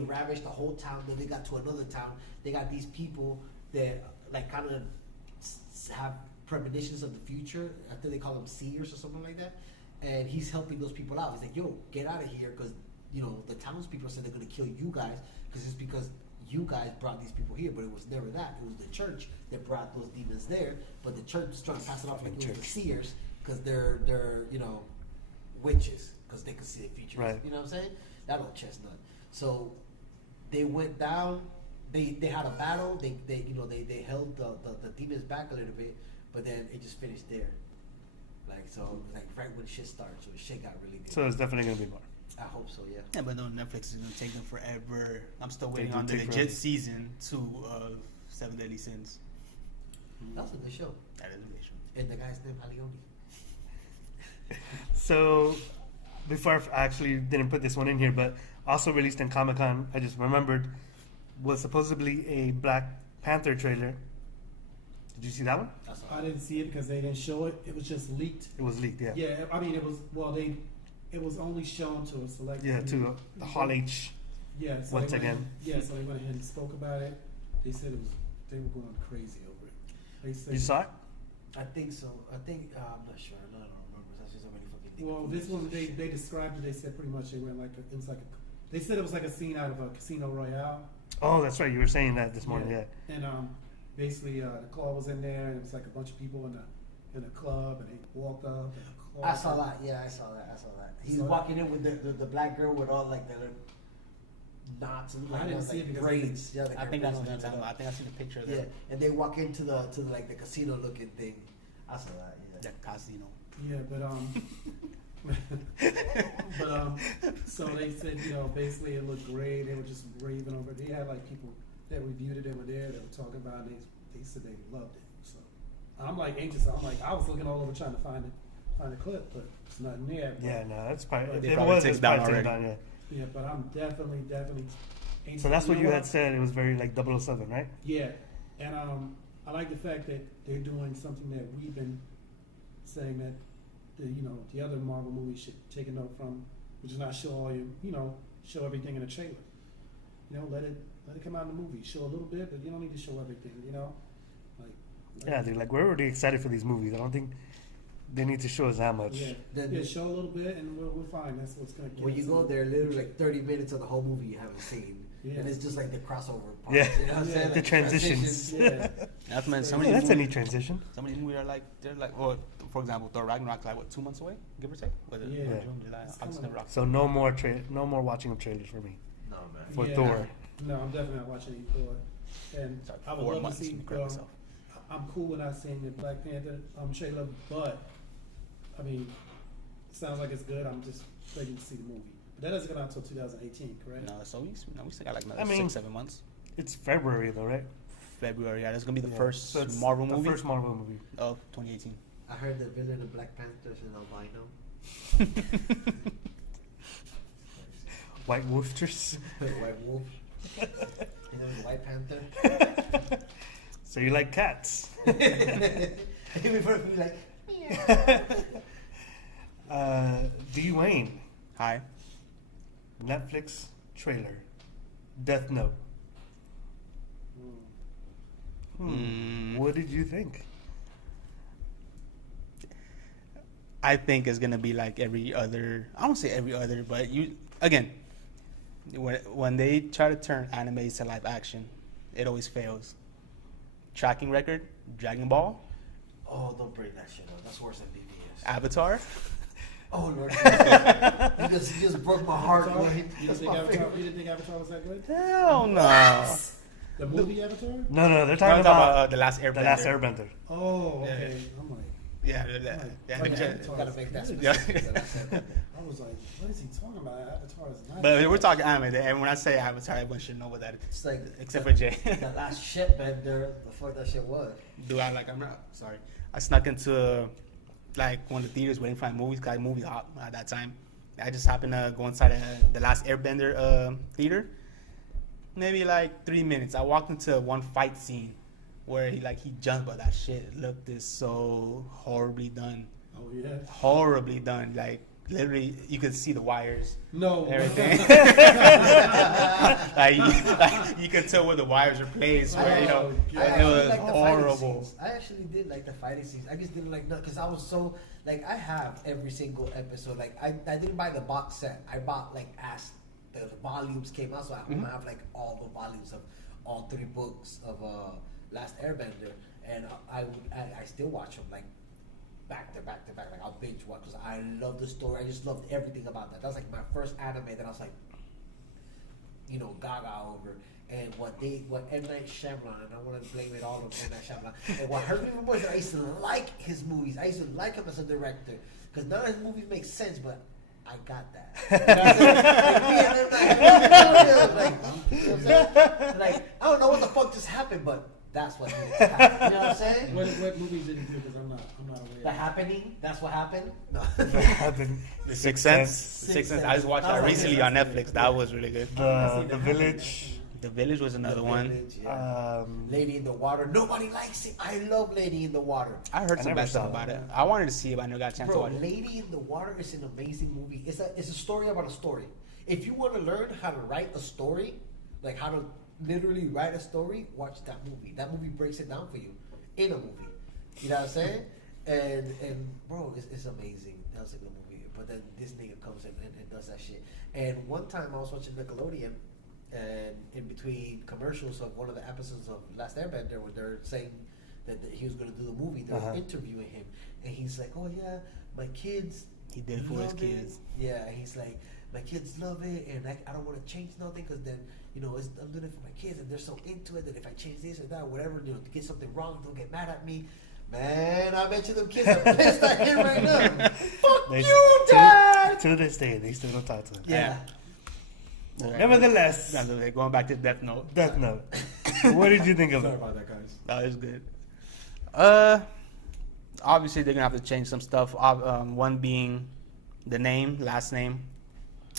ravaged the whole town. Then they got to another town. They got these people that like kind of have premonitions of the future. I think they call them seers or something like that. And he's helping those people out. He's like, yo, get out of here because the townspeople said they're gonna kill you guys because it's because you guys brought these people here, but it was never that. It was the church that brought those demons there. But the church is trying to pass it off like it was the seers because they're witches because they could see the future. Right. You know what I'm saying? That old chestnut. So they went down. They had a battle. They held the demons back a little bit, but then it just finished there. Like so, like right when shit started, so shit got really good. So it's definitely gonna be more. I hope so, yeah. Yeah, but no, Netflix is gonna take them forever. I'm still They waiting do on the take legit forever. season 2 of 7 Deadly Sins. That was a good show. That is a good show. And the guy's name Alioni. So before I actually didn't put this one in here, but also released in Comic-Con, I just remembered, was supposedly a Black Panther trailer. Did you see that one? I didn't see it because they didn't show it. It was just leaked. It was leaked, yeah. Yeah, I mean, it was only shown to a select. Yeah, to the Hall H. Yeah, so once they went again. ahead, so they went ahead and spoke about it. They said they were going crazy over it. They said, You saw it? I think so. I think I'm not sure. No, I don't remember. That's just so many fucking things. Well, this one they described it. They said pretty much they went like they said it was like a scene out of a Casino Royale. Oh, that's right. You were saying that this morning, yeah. And basically the Claw was in there, and it was like a bunch of people in a club, and they walked up. And the Claw I saw that. Yeah, I saw that. He's walking in with the black girl with all like the little knots and I didn't see it because braids. Yeah, like I think I know what you're braids talking and about. I think I seen a picture of Yeah, that. and they walk into the like the casino looking thing. I saw that. Yeah. That casino. Yeah, so they said, basically it looked great. They were just raving over it. They had like people that reviewed it that were there that were talking about it. They said they loved it. So I'm like anxious. I was looking all over trying to find a clip, but it's nothing there. But, Yeah, no, that's probably They it probably was took it's it down probably taken already. down, yeah. yeah, but I'm definitely anxious. So that's what you know had said. It was very like 007, right? Yeah, and I like the fact that they're doing something that we've been saying that the other Marvel movies should take a note from, which is not show all show everything in a trailer. Let it come out in the movie. Show a little bit, but you don't need to show everything. Yeah, dude. Like we're already excited for these movies. I don't think they need to show us that much. Yeah, show a little bit, and we're fine. That's what's gonna get. When you go there, literally like 30 minutes of the whole movie you haven't seen. Yeah. And it's just like the crossover part. Yeah. You know what I'm saying? The Like transitions. Yeah. That's when some Yeah, of that's these a movies, neat transition. some of these movies are like they're like, or for example, Thor Ragnarok's like what 2 months away, give or take. Was it Yeah. June, July, It's August, coming Rock. So no more watching of trailers for me. No, man. For Yeah. Thor. No, I'm definitely not watching any Thor. And It's like I would 4 love months to see. to correct myself. I'm cool with not seeing the Black Panther trailer, but I mean, it sounds like it's good. I'm just waiting to see the movie. But that doesn't come out until 2018, correct? No, so we still got like another I mean- 6-7 months. It's February though, right? February, yeah, that's gonna be the Yeah. first So it's Marvel the movie first Marvel movie. of 2018. I heard the villain of Black Panther is an albino. White Wolfsters. White Wolf. You know, the White Panther. So you like cats? Before me like, D. Wayne, Hi. Netflix trailer, Death Note. What did you think? I think it's gonna be like every other. I won't say every other, but when they try to turn anime to live action, it always fails. Tracking record, Dragon Ball, oh, don't bring that shit up. That's worse than BBS. Avatar. Oh Lord, you just broke my heart. Avatar? Boy. You didn't That's think my Avatar, favorite. you didn't think Avatar was that good? Hell no. The movie Avatar? No, they're I'm talking talking about The Last Airbender. The Last Airbender. Oh, okay. I'm like, Yeah, You gotta make that Yeah. specific. I was like, what is he talking about? Avatar is not. But we're talking anime, and when I say Avatar, everyone should know what that is, It's like except for Jay. the last shit bender. The fuck that shit was. Do I like? I'm not sorry. I snuck into like one of the theaters waiting for my movies. Cause I movie hop at that time. I just happened to go inside the Last Airbender theater. Maybe like 3 minutes. I walked into one fight scene where he jumped, but that shit looked so horribly done. Oh yeah. Horribly done. Like literally, you could see the wires. No. Everything. like you could tell where the wires are placed. Where I it actually was liked the fighting horrible. scenes. I actually did like the fighting scenes. I just didn't like because I was so like I have every single episode. Like I didn't buy the box set. I bought like as the volumes came out, so I have like all the volumes of all 3 books of Last Airbender, and I still watch them like back to back to back. Like I'll binge watch because I love the story. I just loved everything about that. That was like my first anime that I was like, gaga over. And what M. Night Shyamalan, and I want to blame it all on M. Night Shyamalan. And what hurt me even more is that I used to like his movies. I used to like him as a director because none of his movies make sense, but I got that. Like I don't know what the fuck just happened, but that's what needed to happen. You know what I'm saying? What movies did he do? Because I'm not aware. The Happening. That's what happened. No. What happened? The Sixth Sense. Sixth Sixth Sense. Sense. I just watched that recently on Netflix. That was really good. The Village. The Village was another The one. Village, yeah. Lady in the Water. Nobody likes it. I love Lady in the Water. I heard some never bad stuff saw about it. it. I wanted to see it, but I never got a chance to Bro, watch it. Lady in the Water is an amazing movie. It's a story about a story. If you want to learn how to write a story, like how to literally write a story, watch that movie. That movie breaks it down for you in a movie. You know what I'm saying? And bro, it's amazing. That's a good movie. But then this nigga comes in and does that shit. And one time I was watching Nickelodeon, and in between commercials of one of the episodes of Last Airbender, when they're saying that he was going to do the movie, they're interviewing him, and he's like, "Oh yeah, my kids." He did it for his love kids. Yeah, he's like, "My kids love it, and I don't want to change nothing because then I'm doing it for my kids, and they're so into it that if I change this or that, or whatever, to get something wrong, they'll get mad at me." Man, I bet you them kids are pissed at him right now. Fuck They- you, Dad! To this day, they still don't talk to him. Yeah. Nevertheless, Yeah, so going back to Death Note. Death Note. What did you think of Sorry it? about that, guys. That was good. Obviously they're gonna have to change some stuff. One being the name, last name,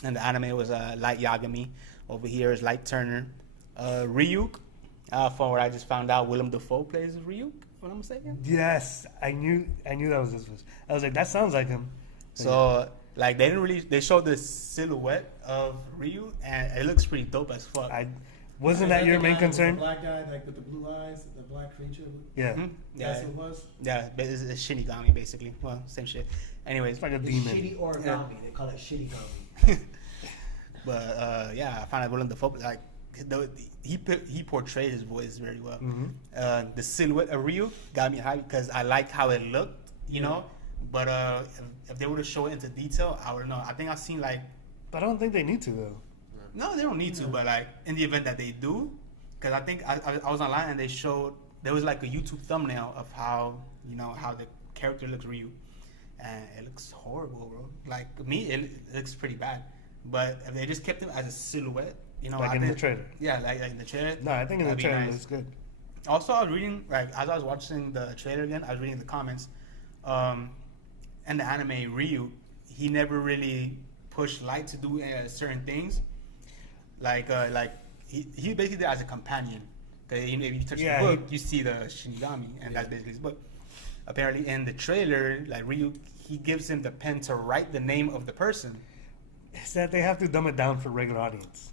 and the anime was Light Yagami. Over here is Light Turner. Ryuk, from what I just found out, Willem Dafoe plays Ryuk. What I'm saying? Yes, I knew that was his voice. I was like, that sounds like him. So like they showed the silhouette of Ryu and it looks pretty dope as fuck. Wasn't Is that your the main guy with concern? The black guy, like with the blue eyes, the black creature. Yeah, Mhm. That's Yeah, who it was. yeah, but it's Shinigami basically. Well, same shit. Anyways, it's like a It's demon. shitty origami. Yeah. They call it shitty gami. but yeah, I found out Willem Dafoe like he portrayed his voice very well. Mhm. The silhouette of Ryu got me hyped because I liked how it looked, you know. But if they were to show it into detail, I would know. I think I've seen like But I don't think they need to though. no, they don't need to. But like in the event that they do, because I think I was online and they showed there was like a YouTube thumbnail of how how the character looks Ryu, and it looks horrible, bro. Like me, it looks pretty bad. But if they just kept him as a silhouette, Like I in the think- trailer. Yeah, like in the trailer. No, I think in the that'd be trailer nice. it's good. Also, I was reading, like, as I was watching the trailer again, I was reading the comments. And the anime, Ryu, he never really pushed Light to do certain things. Like he basically did as a companion. Because if you touch Yeah, the book, you see the Shinigami, and that's basically his book. Apparently, in the trailer, like, Ryu, he gives him the pen to write the name of the person. It's that they have to dumb it down for regular audience.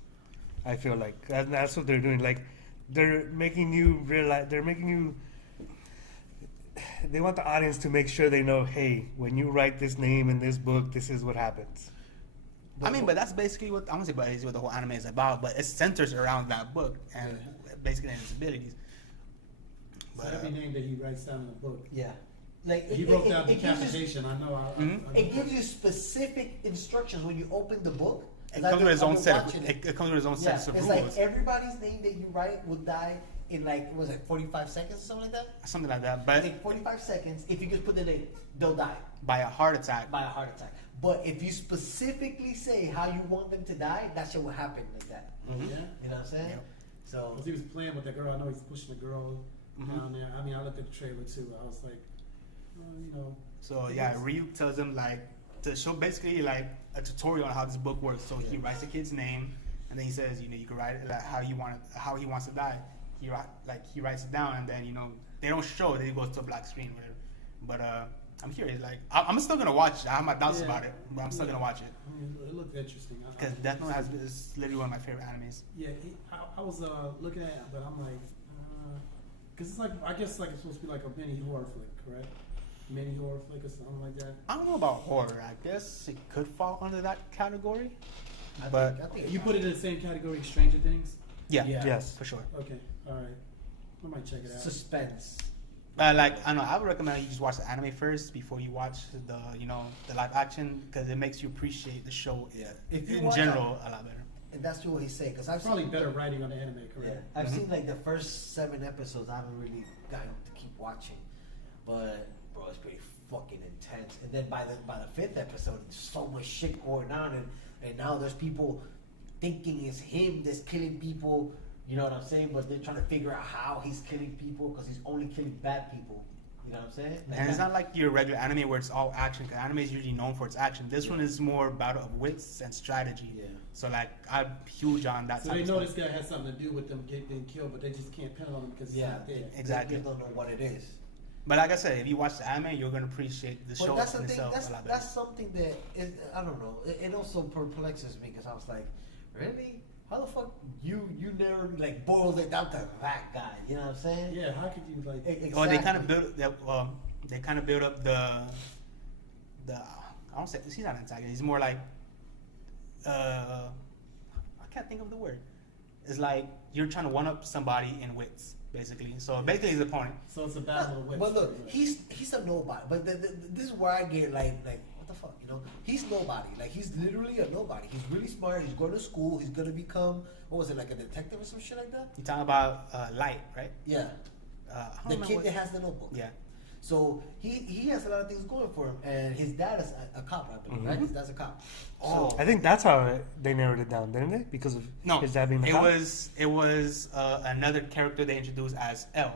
I feel like that's what they're doing. Like they're making you realize. They're making you. They want the audience to make sure they know. Hey, when you write this name in this book, this is what happens. But that's basically what I want to say. But is what the whole anime is about. But it centers around that book and basically his abilities. So But, every name that he writes down in the book. Yeah. Like He wrote down it gives you, decapitation. I know. I know. it gives you specific instructions when you open the book. it comes with its own set. Watching It comes with its own Yeah, set of it's rules. like everybody's name that you write will die in like what was it 45 seconds or something like that. Something like that. But Like 45 seconds. If you just put the name, they'll die by a heart attack. by a heart attack. But if you specifically say how you want them to die, that shit will happen like that. Yeah. You know what I'm saying? Yep. So Because he was playing with the girl. I know he's pushing the girl down there. I mean, I looked at the trailer too. I was like, So yeah, Ryu tells him like to show basically like a tutorial on how this book works. So he writes the kid's name, and then he says, you can write it like how he wants to die. He writes it down, and then they don't show it. Then it goes to a black screen, whatever. But I'm curious. Like I'm still gonna watch it. I have my doubts about it, but I'm still gonna watch it I mean, it looked interesting. because Death Note is literally one of my favorite animes. Yeah, I was looking at it, but I'm like, because it's like, I guess like it's supposed to be like a mini horror flick, correct? Mini horror flick or something like that. I don't know about horror. I guess it could fall under that category. I But think You put it in the same category as Stranger Things? yeah, Yes. for sure. Okay, all right. I might check it out. suspense. Like I know, I would recommend you just watch the anime first before you watch the the live action because it makes you appreciate the show If you in watch general a lot better. And that's what he's saying. Because I've Probably seen better writing on the anime, Yeah, correct? I've seen like the first 7 episodes. I haven't really gotten to keep watching, but bro, it's pretty fucking intense. And then by the 5th episode, there's so much shit going on, and now there's people thinking it's him that's killing people. You know what I'm saying? But they're trying to figure out how he's killing people because he's only killing bad people. You know what I'm saying? And it's not like your regular anime where it's all action. Because anime is usually known for its action. This one is more battle of wits and strategy. Yeah. So like I'm huge on that. So type they of know stuff. this guy has something to do with them getting killed, but they just can't pin it on him because he's Yeah, not dead. Exactly. They just don't know what it is. But like I said, if you watch the anime, you're gonna appreciate the show But that's the in thing. itself That's a lot better. something that is, I don't know. It also perplexes me because I was like, really? How the fuck you never like boiled it down to that guy? You know what I'm saying? Yeah, how could you like? Exactly. Well, they kind of build that. They kind of build up the. I don't say he's not an antagonist. He's more like. I can't think of the word. It's like you're trying to one up somebody in wits, basically. So basically, his opponent. So it's a battle of wits. But look, he's a nobody. But this is where I get like what the fuck, He's nobody. Like he's literally a nobody. He's really smart. He's going to school. He's gonna become what was it, like a detective or some shit like that? You talking about Light, right? Yeah. I don't The remember kid what- that has the notebook. Yeah. So he has a lot of things going for him, and his dad is a cop, I believe, right? His dad's a cop. Oh. I think that's how they narrowed it down, didn't they? Because of No, his dad being the cop? it was another character they introduced as L.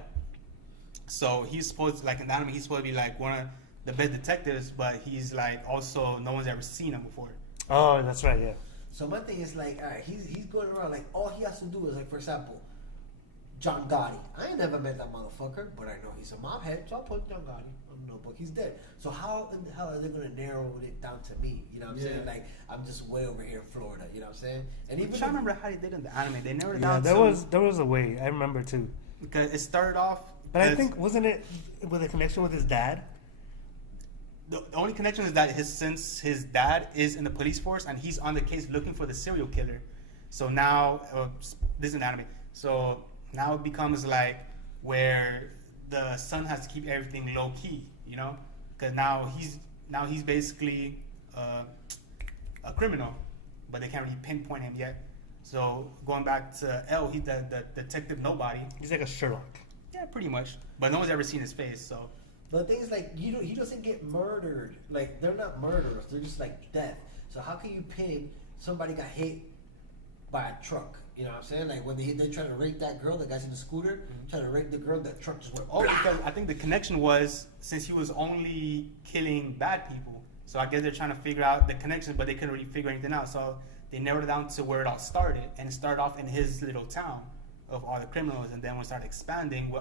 So he's supposed to, like in the anime, he's supposed to be like one of the best detectives, but he's like also no one's ever seen him before. Oh, that's right, yeah. So my thing is like, all right, he's going around like all he has to do is like, for example, John Gotti. I ain't never met that motherfucker, but I know he's a mob head, so I'll put John Gotti on the notebook. He's dead. So how in the hell are they gonna narrow it down to me? You know what I'm saying? Like I'm just way over here in Florida. You know what I'm saying? And I'm even trying to remember how they did in the anime. They narrowed it Yeah, down. there was a way. I remember too. Because it started off. But I think, wasn't it with a connection with his dad? The only connection is that since his dad is in the police force and he's on the case looking for the serial killer. So now this is an anime. So now it becomes like where the son has to keep everything low key, you know, because now he's basically a criminal, but they can't really pinpoint him yet. So going back to L, he's the detective nobody. He's like a Sherlock. Yeah, pretty much. But no one's ever seen his face, so. But the thing is, like, he doesn't get murdered. Like, they're not murderers. They're just like death. So how can you pin somebody got hit by a truck? You know what I'm saying? Like when they trying to rape that girl, the guy's in the scooter, trying to rape the girl, that truck just went. Oh, because I think the connection was since he was only killing bad people. So I guess they're trying to figure out the connection, but they couldn't really figure anything out. So they narrowed it down to where it all started, and it started off in his little town of all the criminals, and then when it started expanding,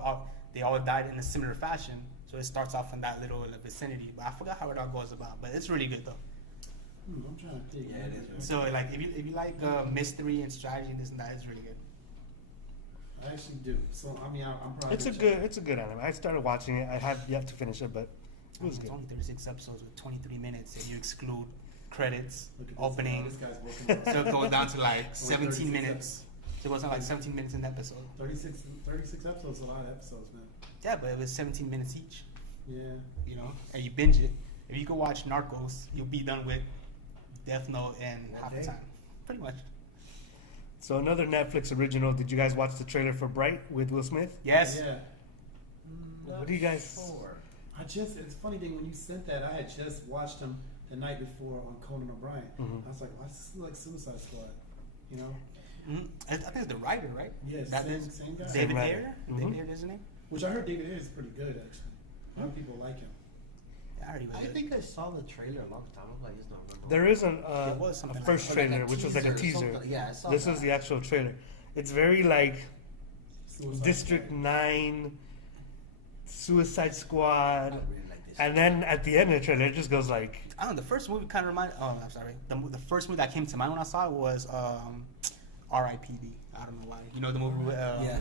they all died in a similar fashion. So it starts off in that little vicinity. But I forgot how it all goes about. But it's really good though. I'm trying to think. Yeah, it is. Right? So like if you like mystery and strategy and this and that, it's really good. I actually do. So I mean, I'm probably. It's a good anime. I started watching it. I have yet to finish it, but it was It's good. only 36 episodes with 23 minutes, and you exclude credits, Look at opening. This guy's working. So it goes down to like 36 17 minutes. So it goes down to like 17 minutes in the episode. 36 episodes, a lot of episodes, man. Yeah, but it was 17 minutes each, Yeah. you know, and you binge it. If you could watch Narcos, you'll be done with Death Note in half the time. Pretty much. So another Netflix original. Did you guys watch the trailer for Bright with Will Smith? Yes. Yeah. What do you guys? Sure. It's a funny thing when you sent that, I had just watched him the night before on Conan O'Brien. Mhm. I was like, why does this look like Suicide Squad? You know? Mm-hmm. I think it's the writer, right? Yes, That same- is same guy. David Same writer. Ayer. Mhm. David Ayer is his name. Which I heard David Ayer is pretty good, actually. A lot of people like him. Yeah, I already read I it. think I saw the trailer a long time ago. I just don't remember. There is There was a something first like that. trailer, which was like a Or teaser. something. Yeah, I saw This that. was the actual trailer. It's very like Suicide District Squad. 9, Suicide I Squad, really like this. and then at the end of the trailer, it just goes like, I don't know. The first movie kind of reminded. Oh, I'm sorry. The first movie that came to mind when I saw it was R.I.P.D. I don't know why. You know the movie with Yeah.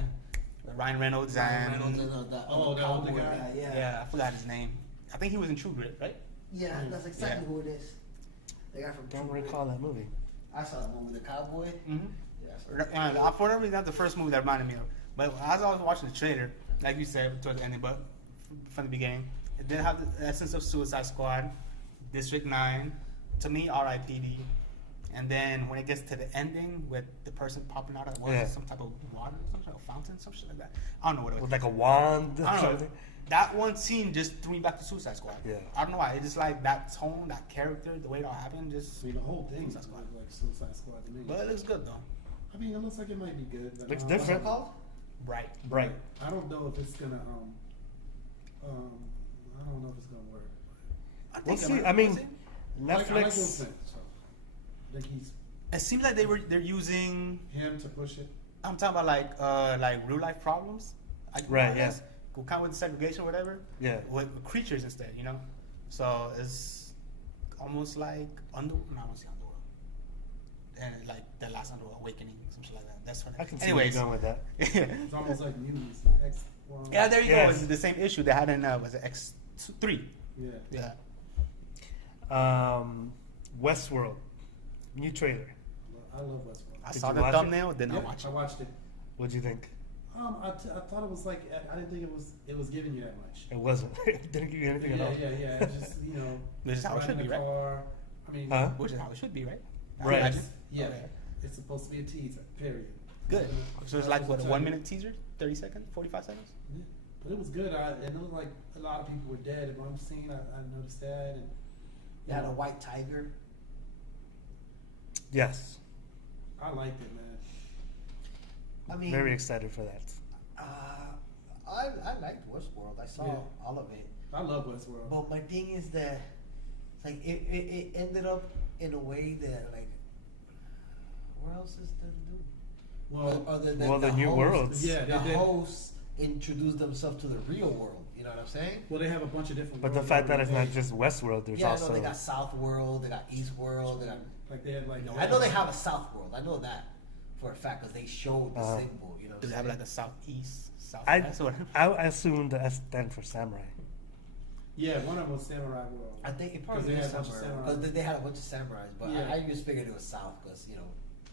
Ryan Reynolds and Reynolds and the older guy. yeah, I forgot his name. I think he was in True Grit, right? Yeah, that's exactly Yeah. who it is. The guy from don't True Grit. recall that movie. I saw that movie, The Cowboy. Mm-hmm. Yeah, I saw that. For whatever reason, that's the first movie that reminded me of. But as I was watching the trailer, like you said, towards the ending, but from the beginning, it did have the essence of Suicide Squad, District 9, to me, R.I.P.D. And then when it gets to the ending with the person popping out of some type of water, some type of fountain, some shit like that. I don't know what it was. With like a wand. or I don't know. something. That one scene just threw me back to Suicide Squad. Yeah. I don't know why. It's just like that tone, that character, the way it all happened, just. I mean, the whole thing Suicide looks Squad. like Suicide Squad to me. But it looks good though. I mean, it looks like it might be good. But Looks I don't- different. What's it called? Right. Bright. I don't know if it's gonna I don't know if it's gonna work. We'll think it see. might- I mean, we'll see. Netflix. I like Will Smith, so I think he's It seems like they're using. him to push it. I'm talking about like real life problems. Right, I guess. Kind of with the segregation or whatever. Yeah. With creatures instead, you know. So it's almost like Underworld. No, I don't see Underworld. And like the last Underworld Awakening, something like that. That's what. I can see Anyways. where you're going with that. It's almost like mutants. X. Yeah, there you Yes. go. It's the same issue they had in was it X3? Yeah. Yeah. Westworld. New trailer. I love Westworld. I Did saw you the watch it? thumbnail. Did not Yeah, watch I it. watched it. What'd you think? I thought it was like I didn't think it was giving you that much. It wasn't. It didn't give you anything at all. Yeah. It's just Which is how it riding should be, the right? car. I mean, Huh? Which is how it should be, right? I Right. imagine. Yeah, Okay. it's supposed to be a teaser. Period. Good. So it's like what, a That's 1 what I'm minute teaser, 30 seconds, 45 seconds. Yeah. But it was good. And it looked like a lot of people were dead. In one scene, I noticed that. And You had a white tiger. Yes. I liked it, man. I mean, Very excited for that. I liked Westworld. I saw all of it. I love Westworld. But my thing is that, like, it ended up in a way that, like, where else is there to do? Well, Other than the new hosts- worlds. Yeah, the they did. hosts introduced themselves to the real world. You know what I'm saying? Well, they have a bunch of different. But the worlds fact that already it's not made. just Westworld, there's Yeah, I also know they got South World, they got East World, they got. Like they had like. I know they have a South World. I know that for a fact because they showed the symbol. You know. Do they have like a southeast, I southwest, or assume the S stands for samurai. Yeah, one of them was Samurai World. I think it 'Cause probably they is had a bunch of somewhere samurai. because they had a bunch of samurais, but Yeah. I just figured it was South because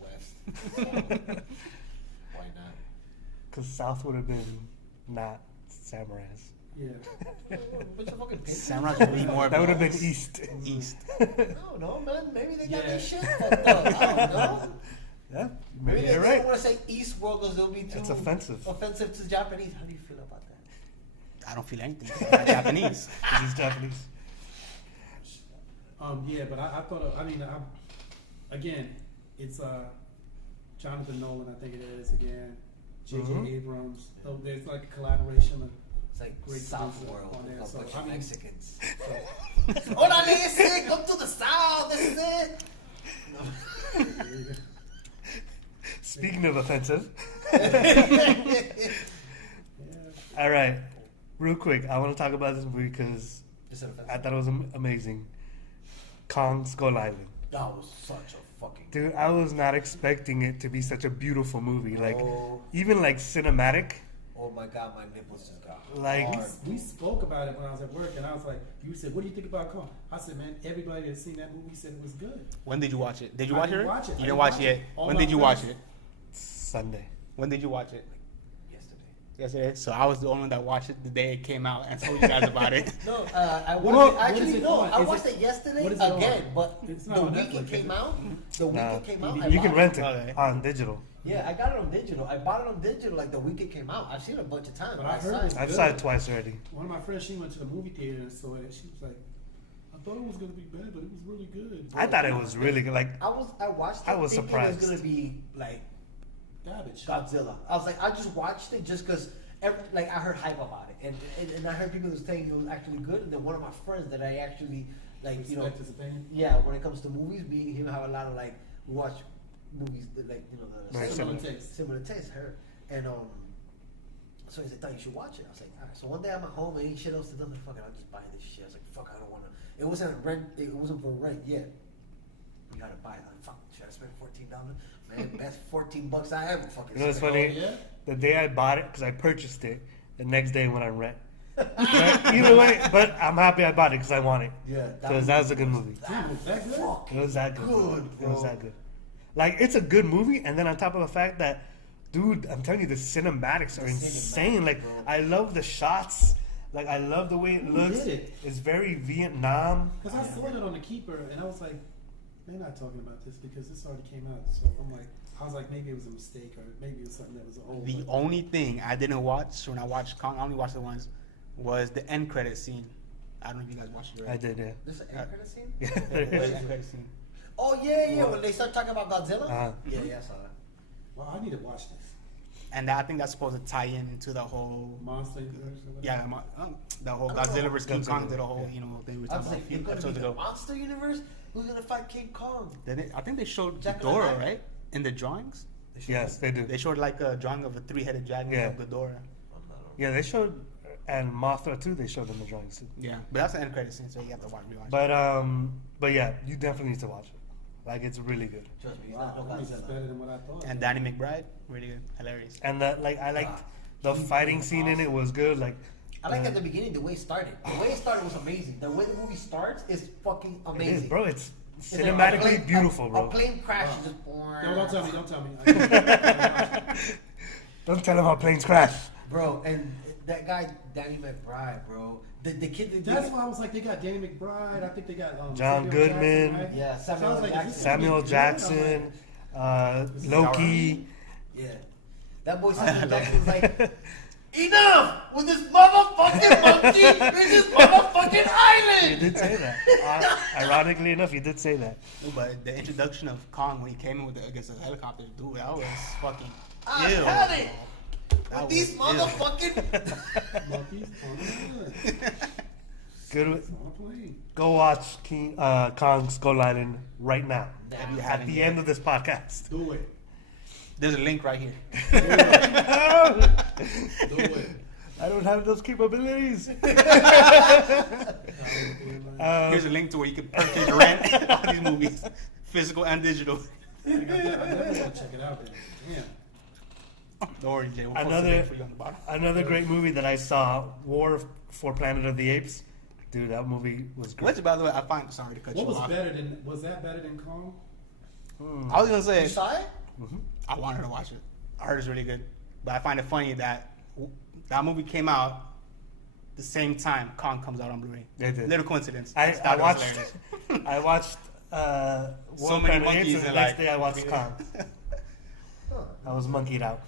West. So, why not? Because South would have been not samurais. Yeah. Bunch of fucking pigs. Samurai should be more. That would have been balls. East. East. I don't know, man. Maybe they got Yeah. their shit fucked up. I don't know. Yeah, Maybe maybe they you're don't right. want to say East World because it'll be too It's offensive. offensive to Japanese. How do you feel about that? I don't feel anything. I'm not Japanese. This is Japanese. Yeah, but I thought. Again, it's Jonathan Nolan. I think it is again. J.J. Mhm. Abrams. So there's like a collaboration of. It's like Great South producer World on there, with a so, bunch I of mean- Mexicans. So, Hola, listen, come to the South. This is it. Speaking of offensive, yeah. all right, real quick, I want to talk about this movie because Is it offensive? I thought it was amazing. Kong Skull Island. That was such a fucking. Dude, I was not expecting it to be such a beautiful movie. Like, Oh. even like cinematic. Oh my god, my nipples just got Like- hard. We spoke about it when I was at work, and I was like, "You said, what do you think about Kong?" I said, "Man, everybody that's seen that movie said it was good." When did you watch it? Did you I watch didn't it? watch it. I You didn't didn't watch watch it yet. it. All When my did you watch friends- it? Sunday. When did you watch it? Yesterday. Yesterday. So I was the only one that watched it the day it came out and told you guys about it. No, I What- watched what it. is Actually, it no, on? I Is watched it- it yesterday what is it on? again, but It's not the on week Netflix, it came is it? out, the week No. it came out, I You can bought rent it Okay. on digital. Yeah, I got it on digital. I bought it on digital like the week it came out. I've seen it a bunch of times. But I heard saw it's it. I've Good. saw it twice already. One of my friends, she went to the movie theater and saw it. She was like, "I thought it was gonna be bad, but it was really good." I thought it was really good. Like, I watched it I was thinking surprised. it was gonna be like Garbage. Godzilla. I was like, I just watched it just because, like, I heard hype about it, and I heard people was saying it was actually good, and then one of my friends that I actually like, Respect his opinion. yeah, when it comes to movies, me and him have a lot of like we watch movies that like the Very Similar similar. taste. similar taste. Her and so he said, "Thought you should watch it." I was like, "All right." So one day I'm at home and ain't shit else to do. I'm like, "Fuck it, I'll just buy this shit." I was like, "Fuck, I don't wanna." It wasn't rent. It wasn't for rent yet. You gotta buy it. I'm like, fuck, should I spend $14? Man, best $14 I ever fucking. you know what's spent. funny? Oh, yeah? The day I bought it, because I purchased it, the next day when I rent. Right? Either way, but I'm happy I bought it because I want it. Yeah, Because that was a good movie. Damn, was that good? Fuck. It was that good. Good, It was bro. that good. Like, it's a good movie, and then on top of the fact that, dude, I'm telling you, the cinematics are The insane. cinematics, Like, bro. I love the shots. Like, I love the way it Who looks. did it? It's very Vietnam. Because I saw it on the Keeper, and I was like, "They're not talking about this because this already came out." So I'm like, I was like, maybe it was a mistake, or maybe it was something that was old. The only thing I didn't watch when I watched Kong, I only watched it once, was the end credit scene. I don't know if you guys watched it I already. did, yeah. This an end credit scene? Yeah, The there is. end credit scene. Oh yeah, when they start talking about Godzilla. Uh-huh. Yeah, I saw that. Well, I need to watch this. And I think that's supposed to tie into the whole, Monster Universe. or whatever? yeah, the whole I don't know. Godzilla vs. King Kong, Godzilla, did a whole, yeah. you know, thing we were I was talking about a like, few you're gonna be episodes the ago. monster universe? Who's gonna fight King Kong? I think they showed Jack Ghidorah, Lantern? right? In the drawings? Yes, they do. They showed like a drawing of a three-headed dragon Yeah. of Ghidorah. Yeah, they showed, and Mothra too, they showed in the drawings too. Yeah, but that's the end credit scene, so you have to rewatch it. But yeah, you definitely need to watch it. Like, it's really good. Trust me, he's Wow, not no that means it's Godzilla. better than what I thought. And Danny McBride, really good, hilarious. And that, like, I liked the fighting scene in it was good. Like, I like at the beginning the way it started. The way it started was amazing. The way the movie starts is fucking it amazing. is, bro. It's It's like cinematically a plane- beautiful, A bro. plane crash is just. No, don't tell me. Don't tell me. Don't tell them how planes crash. Bro, and that guy Danny McBride, bro. The kid. That's why I was like, they got Danny McBride. I think they got John Samuel Goodman. Jackson, right? Yeah, So I was Samuel like, Jackson. is this gonna be Samuel good? Jackson, I'm Loki. Yeah, that boy Samuel Jackson's like. Enough with this motherfucking monkey in this motherfucking You island. did say that. Ironically enough, you did say that. No, but the introduction of Kong when he came in with against the helicopter, dude, that was fucking I ill. had it. That With these was ill. motherfucking. Monkeys on the island. Good. On a plane. Go watch Kong Skull Island right now. If you At haven't the yet. end of this podcast. Do it. There's a link right here. Do it. I don't have those capabilities. Here's a link to where you can purchase rent all these movies, physical and digital. I definitely want to check it out then. Damn. Don't worry, Jay. We'll post the Another link for you on the bottom. another great movie that I saw, War for Planet of the Apes. Dude, that movie was great. Which, by the way, I find sorry to cut What you was off. better than? Was that better than Kong? I was gonna say You saw it? I wanted to watch it. I heard it's really good, but I find it funny that that movie came out the same time Kong comes out on Blu-ray. It did. Little coincidence. I thought it was watched. hilarious. I watched. War So for many Planet of the Apes, monkeys and the and, next like- day I watched Kong. I was monkeyed out.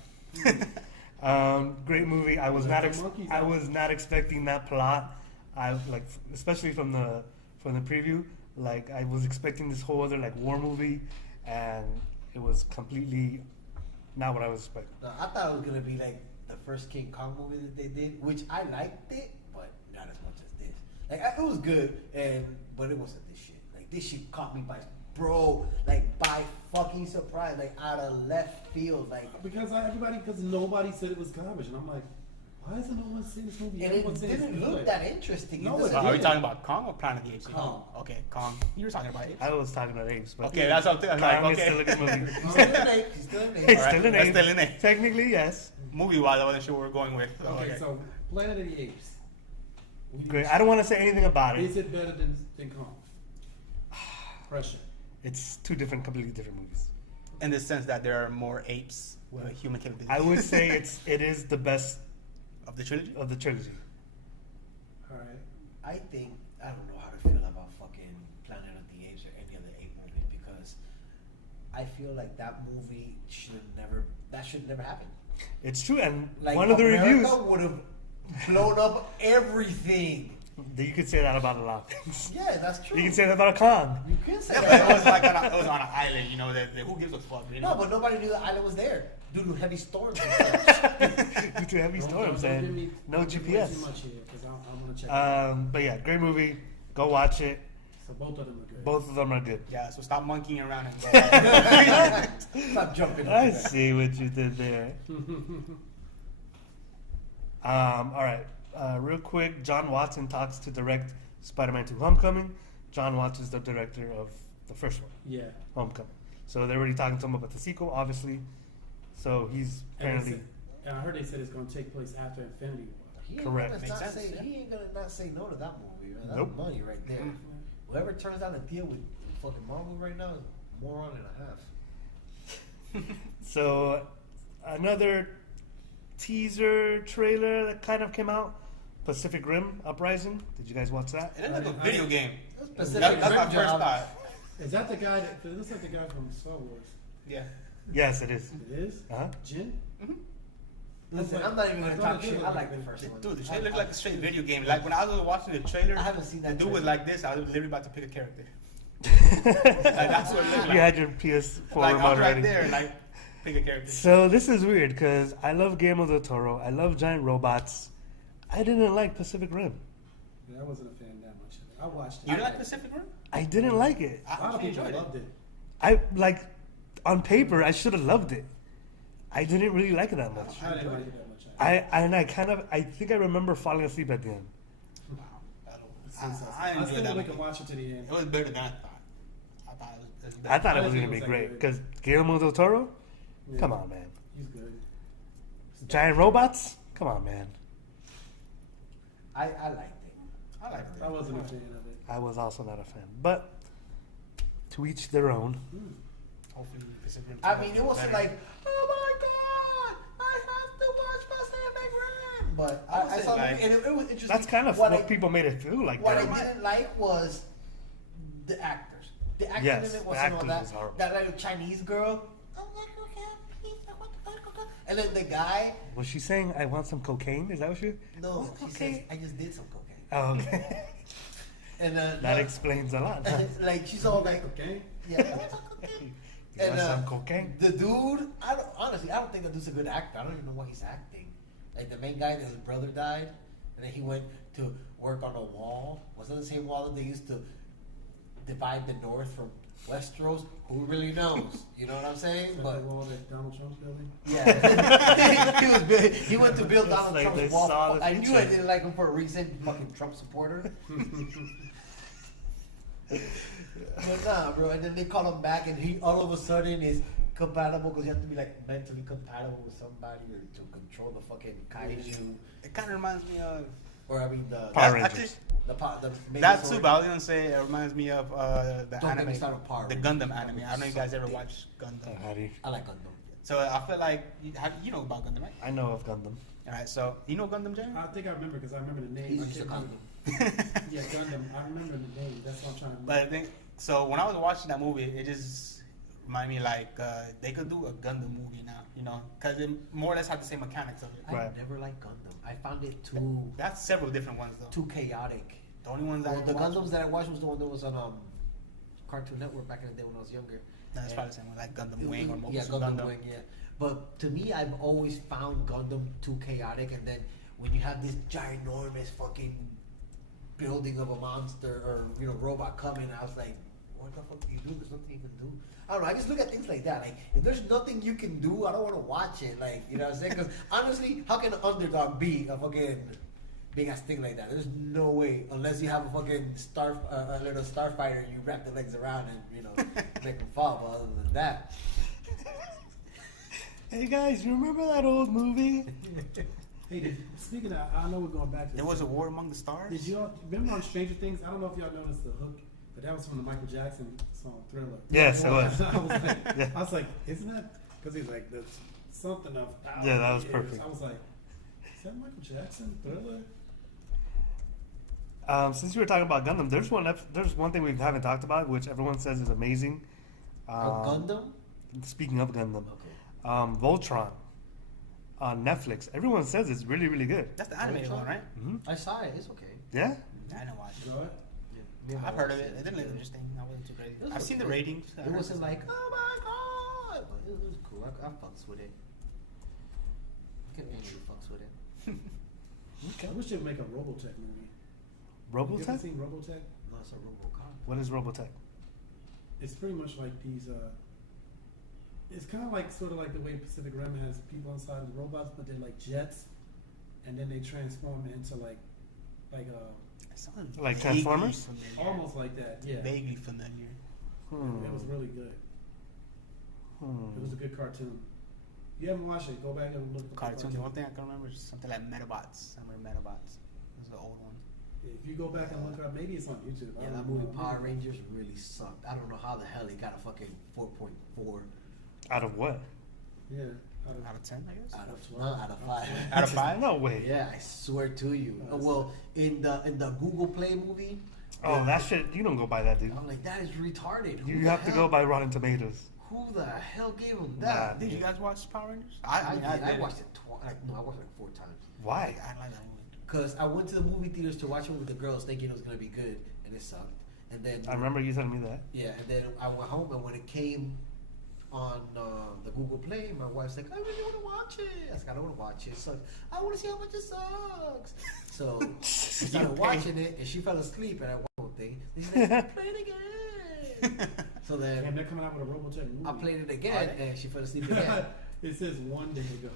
Great movie. I was not. Monkeys I out. was not expecting that plot. I like, especially from the preview. Like, I was expecting this whole other like war movie, and it was completely not what I was expecting. No, I thought it was gonna be like the first King Kong movie that they did, which I liked it, but not as much as this. Like it was good, but it wasn't this shit. Like this shit caught me by by fucking surprise, like out of left field, like. Because nobody said it was garbage, and I'm like, why isn't no one saying this movie? And Everyone's it saying it's didn't look good. that interesting. No, It doesn't it Are we didn't. talking about Kong or Planet of the Apes? Kong. Okay, Kong. You were talking about Apes. I was talking about Apes, but Okay, that's what I'm Kong like, is still a okay. good movie. He's still an ape. He's still an ape. It's Alright, still an that's ape. still an ape. Technically, yes. Movie-wise, I wasn't sure where we're going with. Okay, so Planet of the Apes. Great. I don't want to say anything about Is it. it better than Kong? Pressure. It's two completely different movies. In the sense that there are more apes with human capabilities. I would say it is the best Of the trilogy? of the trilogy. All right. I think I don't know how to feel about fucking Planet of the Apes or any other ape movie because I feel like that movie should never happen. It's true, and Like one of the America reviews. would have blown up everything. You could say that about a lot of things. Yeah, that's true. You can say that about a Kong. You can say Yeah, but that. it was like it was on an island, you know, that who gives a fuck, you know? No, but nobody knew the island was there due to heavy storms and stuff. Due to heavy storms Don't give and me- no don't give me way GPS. Too much here, because I want to check it out. But yeah, great movie. Go watch it. So both of them are good. Both of them are good. Yeah, so stop monkeying around and go. Stop jumping. I over that. see what you did there. All right. Real quick, John Watson talks to direct Spider-Man 2: Homecoming. John Watson is the director of the first one, Yeah. Homecoming. So they're already talking to him about the sequel, obviously. So he's And, apparently and I heard they said it's going to take place after Infinity War. He ain't Correct. gonna Makes not sense, say, yeah. He ain't gonna not say no to that movie. Man. That's Nope. money right there. Whoever turns down a deal with fucking Marvel right now is a moron and a half. So, another teaser trailer that kind of came out, Pacific Rim Uprising. Did you guys watch that? It looked like a video game. Pacific That's my Rim first job. thought. Is that the guy that, it looks like the guy from Star Wars. Yeah. Yes, it is. It is? Uh-huh. Jin? Listen, I'm not even I gonna thought talk it shit. did I look like the like first one. Dude, the trailer looked like a straight video game. Like when I was watching the trailer, I haven't seen that the dude was trailer. like this. I was literally about to pick a character. Like, that's what it looked like. You had your PS4 Like remote I'm right ready. there, like pick a character. So this is weird because I love Guillermo del Toro. I love giant robots. I didn't like Pacific Rim. Yeah, I wasn't a fan that much of it. I watched it. You didn't like Pacific Rim? I didn't like it. A lot of actually people enjoyed it. loved it. I like on paper I should have loved it. I didn't really like it that much. I didn't like it that much. I think I remember falling asleep at the end. I enjoyed still that we can movie. watch it to the end. It was better than I thought. I thought it was better. I thought I it was didn't gonna be think it was great that because Guillermo del Toro. Yeah. Come on, man. He's good. Giant robots. Come on, man. I liked it. I liked it. I wasn't a fan of it. I was also not a fan, but to each their own. Hopefully Pacific Rim. I mean, it wasn't better. like, oh my god, I have to watch Pacific Rim. But I would I say, saw the like- movie and it was interesting. That's kind of what people made it feel like. What though. I didn't like was the actors. The acting Yes, in it the wasn't all acting that. was horrible. That little Chinese girl. And then the guy, Was she saying, I want some cocaine? Is that what she... no, she Okay. says, I just did some cocaine. Oh, okay. And That explains a lot. like she's all like, Okay. yeah. You want some cocaine? The dude, honestly, I don't think the dude's a good actor. I don't even know why he's acting. Like the main guy, his brother died, and then he went to work on a wall. Was it the same wall that they used to divide the North from Westeros? Who really knows? You know what I'm saying? But But the wall that Donald Trump's building. yeah, he went to build Donald Like they Trump's saw wall. the I knew future. I didn't like him for a reason. Fucking Trump supporter. But nah, bro. And then they call him back, and he all of a sudden is compatible because you have to be like mentally compatible with somebody or to control the fucking kaiju. It kind of reminds me of Or I mean the Power That's Rangers. the that Megazord. too, but I was gonna say it reminds me of the Don't get anime, me started with Power the Rangers. Gundam anime. I don't know if you guys ever Something. watched Gundam. How do you... I like Gundam. So I feel like you know about Gundam, right? I know of Gundam. All right, so you know Gundam, Jay? I think I remember because I remember the name. He's I just a can't Gundam. remember. Yeah, Gundam. I remember the name. That's what I'm trying to. But I think so. When I was watching that movie, it just reminded me like they could do a Gundam movie now, you know, because it more or less had the same mechanics of it. I Right. never liked Gundam. I found it too That's several different ones though. too chaotic. The only ones that Well, I the watched Gundams that I watched was the one that was on Cartoon Network back in the day when I was younger. That's And- probably the same one, like Gundam Wing or Mobile yeah, Suit Gundam Gundam. Wing, yeah. But to me, I've always found Gundam too chaotic, and then when you have this ginormous fucking building of a monster or robot coming, I was like, what the fuck do you do? There's nothing you can do. I don't know. I just look at things like that. Like, if there's nothing you can do, I don't want to watch it. Like, you know what I'm saying? Because honestly, how can an underdog be a fucking big ass thing like that? There's no way, unless you have a fucking a little starfighter and you wrap the legs around and make them fall. But other than that. Hey guys, you remember that old movie? Hey, speaking of, I know we're going back to. There this. was a War Among the Stars. Did you all remember on Stranger Things? I don't know if y'all noticed the hook, but that was from the Michael Jackson song Thriller. Yes, it was. I was like, isn't that? Because he's like, there's something of. Yeah, that was years. perfect. I was like, is that Michael Jackson Thriller? Since you were talking about Gundam, there's one thing we haven't talked about, which everyone says is amazing. Gundam? Speaking of Gundam, Okay. Voltron on Netflix. Everyone says it's really, really good. That's the animated Voltron? one, right? Hmm? I saw it. It's okay. Yeah? I didn't watch You it. know what? Yeah. I've heard of it. It didn't look interesting. I wasn't too crazy. It was I've seen the okay. ratings. I It heard wasn't it's- like, oh my god, but it was cool. I fucks with it. I can really fucks with it. I wish they would make a Robotech movie. You ever Robotech? seen Robotech? No, it's a RoboCop. What is Robotech? It's pretty much like these. It's kind of like sort of like the way Pacific Rim has people inside the robots, but they're like jets, and then they transform into like It sounds Like vaguely Transformers? familiar. almost like that. Yeah, Vaguely familiar. Hmm. it was really good. Hmm. It was a good cartoon. If you haven't watched it, go back and look. at the Cartoon. The one thing I can remember is something like Metabots. I remember Metabots. It was the old one. If you go back and look it up, maybe it's on YouTube. I Yeah, don't that movie know. Power Rangers really sucked. I don't know how the hell he got a fucking 4.4 Out of what? Yeah. Out of 10, I guess. out of 5. Out of 5? No way. Yeah, I swear to you. Well, in the Google Play movie, Oh, that shit, you don't go by that, dude. I'm like, that is retarded. Who You the have to hell- go by Rotten Tomatoes. Who the hell gave him Nah, that? Did you guys watch Power Rangers? I did. watched it twice. I watched it like 4 times. Why? I like that movie. Cause I went to the movie theaters to watch it with the girls, thinking it was gonna be good, and it sucked. And then I remember you telling me that. Yeah, and then I went home, and when it came on the Google Play, my wife's like, "I really want to watch it." I was like, "I don't want to watch it. It sucks. I want to see how much it sucks." So we started You watching it, and she fell asleep, and I watched the whole thing. Then she's like, "Play it again." So And then they're coming out with a Robotech movie. I played it again, and she fell asleep again. It says 1 day ago.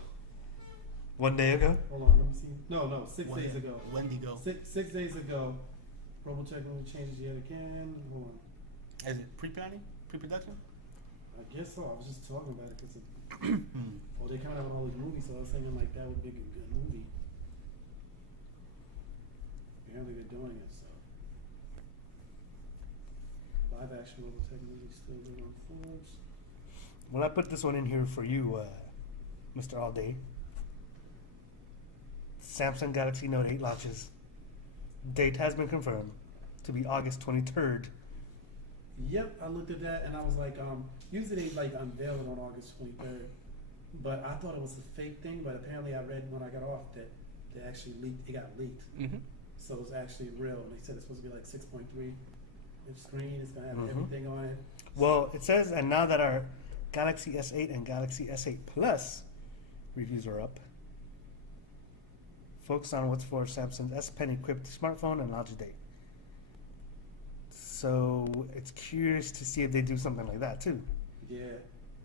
1 day ago? Hold on, let me see. No, 6 days ago. Wendigo. 6 days ago, Robotech movie changes yet again. Hold on. Is it pre-planning? Pre-production? I guess so. I was just talking about it because well, they're coming out with all these movies, so I was thinking like that would be a good movie. Apparently they're doing it, so. Live action Robotech movie still good on Forbes. Well, I put this one in here for you, Mr. All Day. Samsung Galaxy Note 8 launches. Date has been confirmed to be August 23rd. Yep, I looked at that and I was like, usually they like unveil it on August 23rd, But I thought it was a fake thing, but apparently I read when I got off that they actually leaked. It got leaked, so it's actually real. And they said it's supposed to be like 6.3 inch screen. It's gonna have everything on it. Well, it says, and now that our Galaxy S8 and Galaxy S8 Plus reviews are up, focus on what's for Samsung's S Pen equipped smartphone and launch date. So it's curious to see if they do something like that too. Yeah,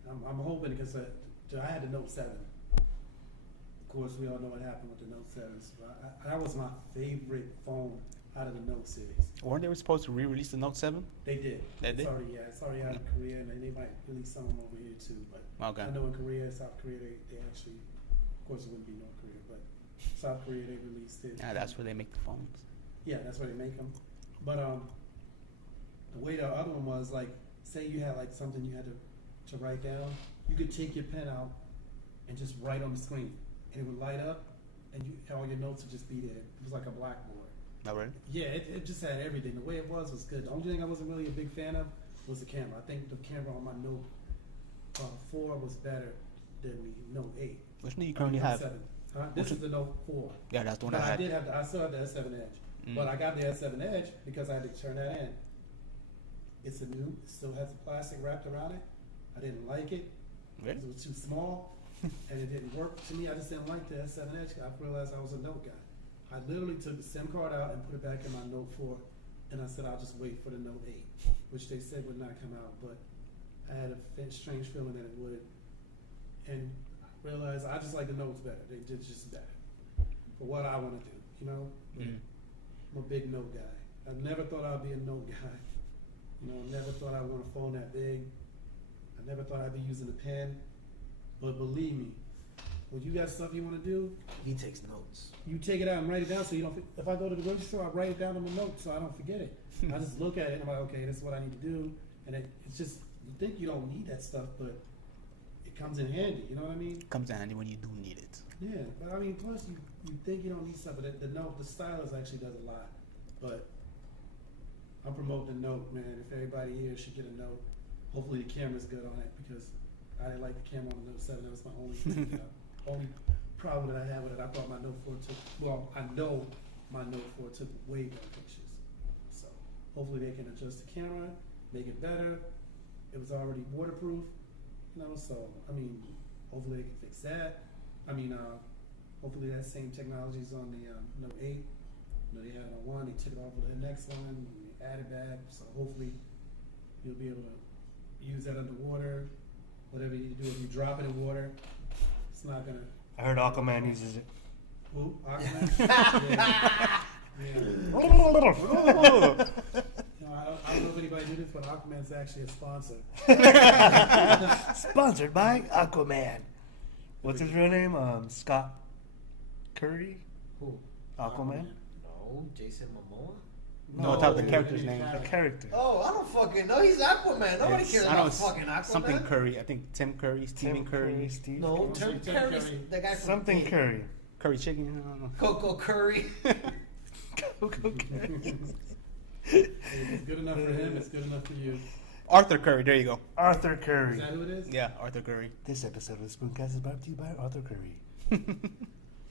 I'm hoping because I had the Note 7. Of course, we all know what happened with the Note 7. So that was my favorite phone out of the Note series. Weren't they supposed to re-release the Note 7? They did. They did? It's already out in Korea, and they might release some of them over here too. But Okay. I know in Korea, South Korea, they actually, of course, it wouldn't be North Korea, but South Korea, they released it. Yeah, that's where they make the phones. Yeah, that's where they make them. But the way the other one was, like, say you had like something you had to write down, you could take your pen out and just write on the screen, and it would light up, and all your notes would just be there. It was like a blackboard. Not right? Yeah, it just had everything. The way it was good. The only thing I wasn't really a big fan of was the camera. I think the camera on my Note 4 was better than the Note 8. Which one do you currently have? 7. This is the Note 4. Yeah, that's the one But I had. I still have the S7 Edge. But I got the S7 Edge because I had to turn that in. It still has the plastic wrapped around it. I didn't like it. Really? It was too small, and it didn't work to me. I just didn't like the S7 Edge. I realized I was a Note guy. I literally took the SIM card out and put it back in my Note 4, and I said I'll just wait for the Note 8, which they said would not come out, but I had a strange feeling that it would, and I realized I just like the Notes better. They did just better for what I want to do, you know? I'm a big Note guy. I never thought I'd be a Note guy. You know, never thought I'd want a phone that big. I never thought I'd be using a pen, but believe me, when you got stuff you want to do, He takes notes. you take it out and write it down so you don't. If I go to the grocery store, I write it down in the notes so I don't forget it. I just look at it and I'm like, okay, this is what I need to do, and it's just you think you don't need that stuff, but it comes in handy. You know what I mean? Comes in handy when you do need it. Yeah, but I mean, plus you think you don't need stuff, but the stylus actually does a lot. But I'm promoting the Note, man. If everybody here should get a Note, hopefully the camera's good on it because I didn't like the camera on the Note 7. That was my only only problem that I had with it. I thought my Note 4 I know my Note 4 took way better pictures. So hopefully they can adjust the camera, make it better. It was already waterproof, you know, so I mean, hopefully they can fix that. I mean, hopefully that same technology is on the Note 8. You know, they had it on one, they took it off of the next one, and they added back. So hopefully you'll be able to use that underwater. Whatever you do, if you drop it in water, it's not gonna. I heard Aquaman uses it. Who? Aquaman? yeah. You know, I don't know if anybody knew this, but Aquaman's actually a sponsor. Sponsored by Aquaman. What's his real name? Scott Curry? Who? Aquaman? No, Jason Momoa. No, it's not the character's name. The character. Oh, I don't fucking know. He's Aquaman. Nobody cares I know about it's fucking Aquaman. something Curry. I think Tim Curry, Stephen Tim Curry. Steve. No, Tim Tim Curry's Curry. the guy from Something Pig. Curry. Curry chicken. I don't know. Coco Curry. Curry. If it's good enough for him, it's good enough for you. Arthur Curry. There you go. Arthur Is Curry. that who it is? Yeah, Arthur Curry. This episode of the Spooncast is brought to you by Arthur Curry.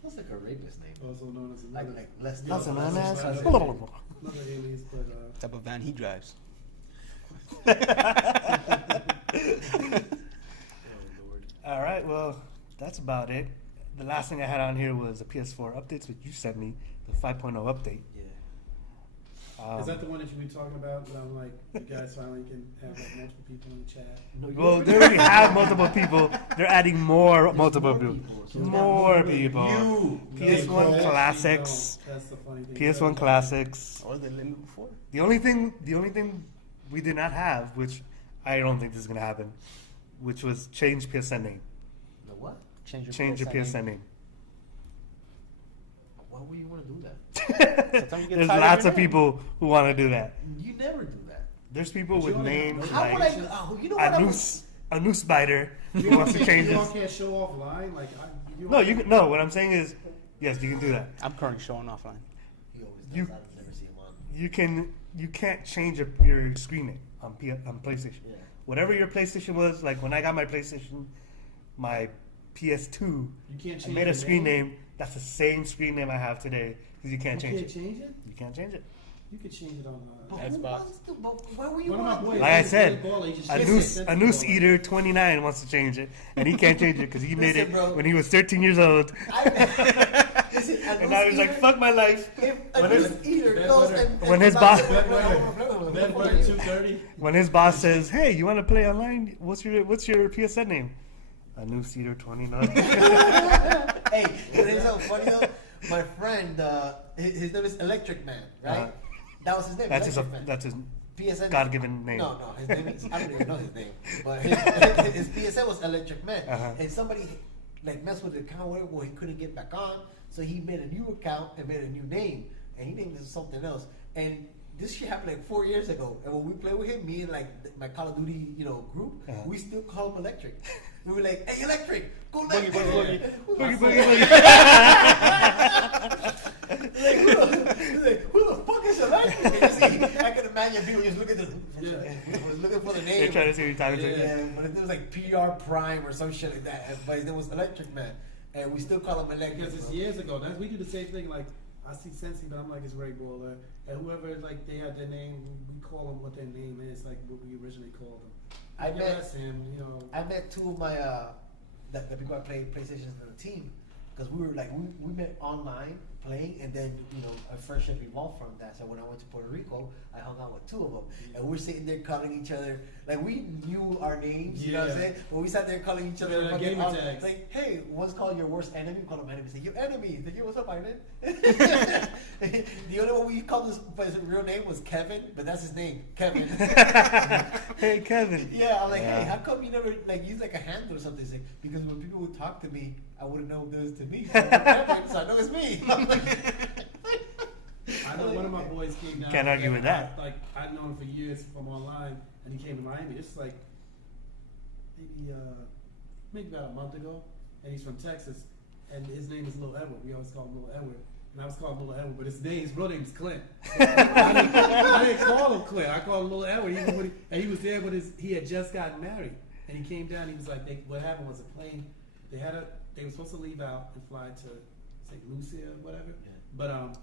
That's like a rapist name. Also known as Like another, less That's than an That's ass. another alias, but Type of van he drives. Oh Lord. All right, well, that's about it. The last thing I had on here was the PS4 updates, which you sent me, the 5.0 update. Yeah. is that the one that you were talking about? When I'm like, you guys finally can have like multiple people in the chat. No, you Well, they already have multiple people. They're adding more multiple more people. people, so More people. You. PS1 They classics. don't. That's the funny thing. PS1 classics. Or they limit before. The only thing we did not have, which I don't think this is gonna happen, which was change PSN name. The what? Change your PSN name. Why would you want to do that? Sometimes you get There's tired of lots your of name. people who want to do that. You never do that. There's people But you with only have names those How would I? like You know what? a noose biter who wants to change You all his. can't show off line. Like, No, you can, no. What I'm saying is, yes, you can do that. I'm currently showing offline. He always does. You- I've never seen him on. You can't change your screen name on PlayStation. Yeah. Whatever your PlayStation was, like when I got my PlayStation, my PS2, You can't I change made a your screen name. That's the same screen name I have today because you can't You change can't it. change it? You can't change it. You could change it on That's boss. Where were you One of my on? boys- Like I said, Baller, he just a noose eater 29 wants to change it, and he can't change it because he made Listen, it bro. when he was 13 years old, Listen, and now he's like, "Fuck my life." If a When news his- eater Bed goes butter. and When his boss- Bed butter 230. When his boss says, "Hey, you want to play online? What's your PSN name?" A noose eater 29. Hey, you know so funny though? My friend, his name is Electric Man, right? Uh-huh. That was his name. That's Electric Man. his PSN. God-given name. No, his name is, I don't even know his name. But his PSN was Electric Man. Uh-huh. And somebody like messed with the account where he couldn't get back on. So he made a new account and made a new name. And he named it something else. And this shit happened like 4 years ago. And when we play with him, me and like my Call of Duty, group, Uh-huh. we still call him Electric. We were like, "Hey, Electric, go Boogie, Electric." boogie, boogie, boogie, Like, who the fuck is Electric? And you see, I can imagine people just looking at was looking for the They're name. trying to see your time. Yeah, but it was like PR Prime or some shit like that. But his name was Electric Man, and we still call him Electric. Because it's bro. years ago. We do the same thing. Like I see Sensi, but I'm like it's Ray Baller, and whoever like they have their name, we call them what their name is, like what we originally called them. I met- that's him. I met two of my the people I play PlayStation on the team because we were like we met online playing, and then our friendship evolved from that. So when I went to Puerto Rico, I hung out with two of them, and we're sitting there calling each other like we knew our names. You know what I'm Yeah. saying? But we sat there calling each other Yeah, fucking gamer out, tags. like, "Hey, one's called your worst enemy." We call him enemy. Say, "Your enemy." Like, "Yo, what's up, Iron?" The only one we called his real name was Kevin, but that's his name, Kevin. Hey, Kevin. Yeah, I'm like, Yeah. "Hey, how come you never use like a handle or something?" He's like, "Because when people would talk to me, I wouldn't know if it was to me. So, so I know it's me." I'm like, I know one of my boys came down. Can't argue with that. I've known him for years from online, and he came to Miami. It's like maybe about a month ago, and he's from Texas, and his name is Lil Edward. We always call him Lil Edward, and I was calling him Lil Edward, but his real name is Clint. I didn't call him Clint. I called him Lil Edward. And he was there with he had just gotten married, and he came down. He was like, what happened was a plane. They were supposed to leave out and fly to St. Lucia or whatever, but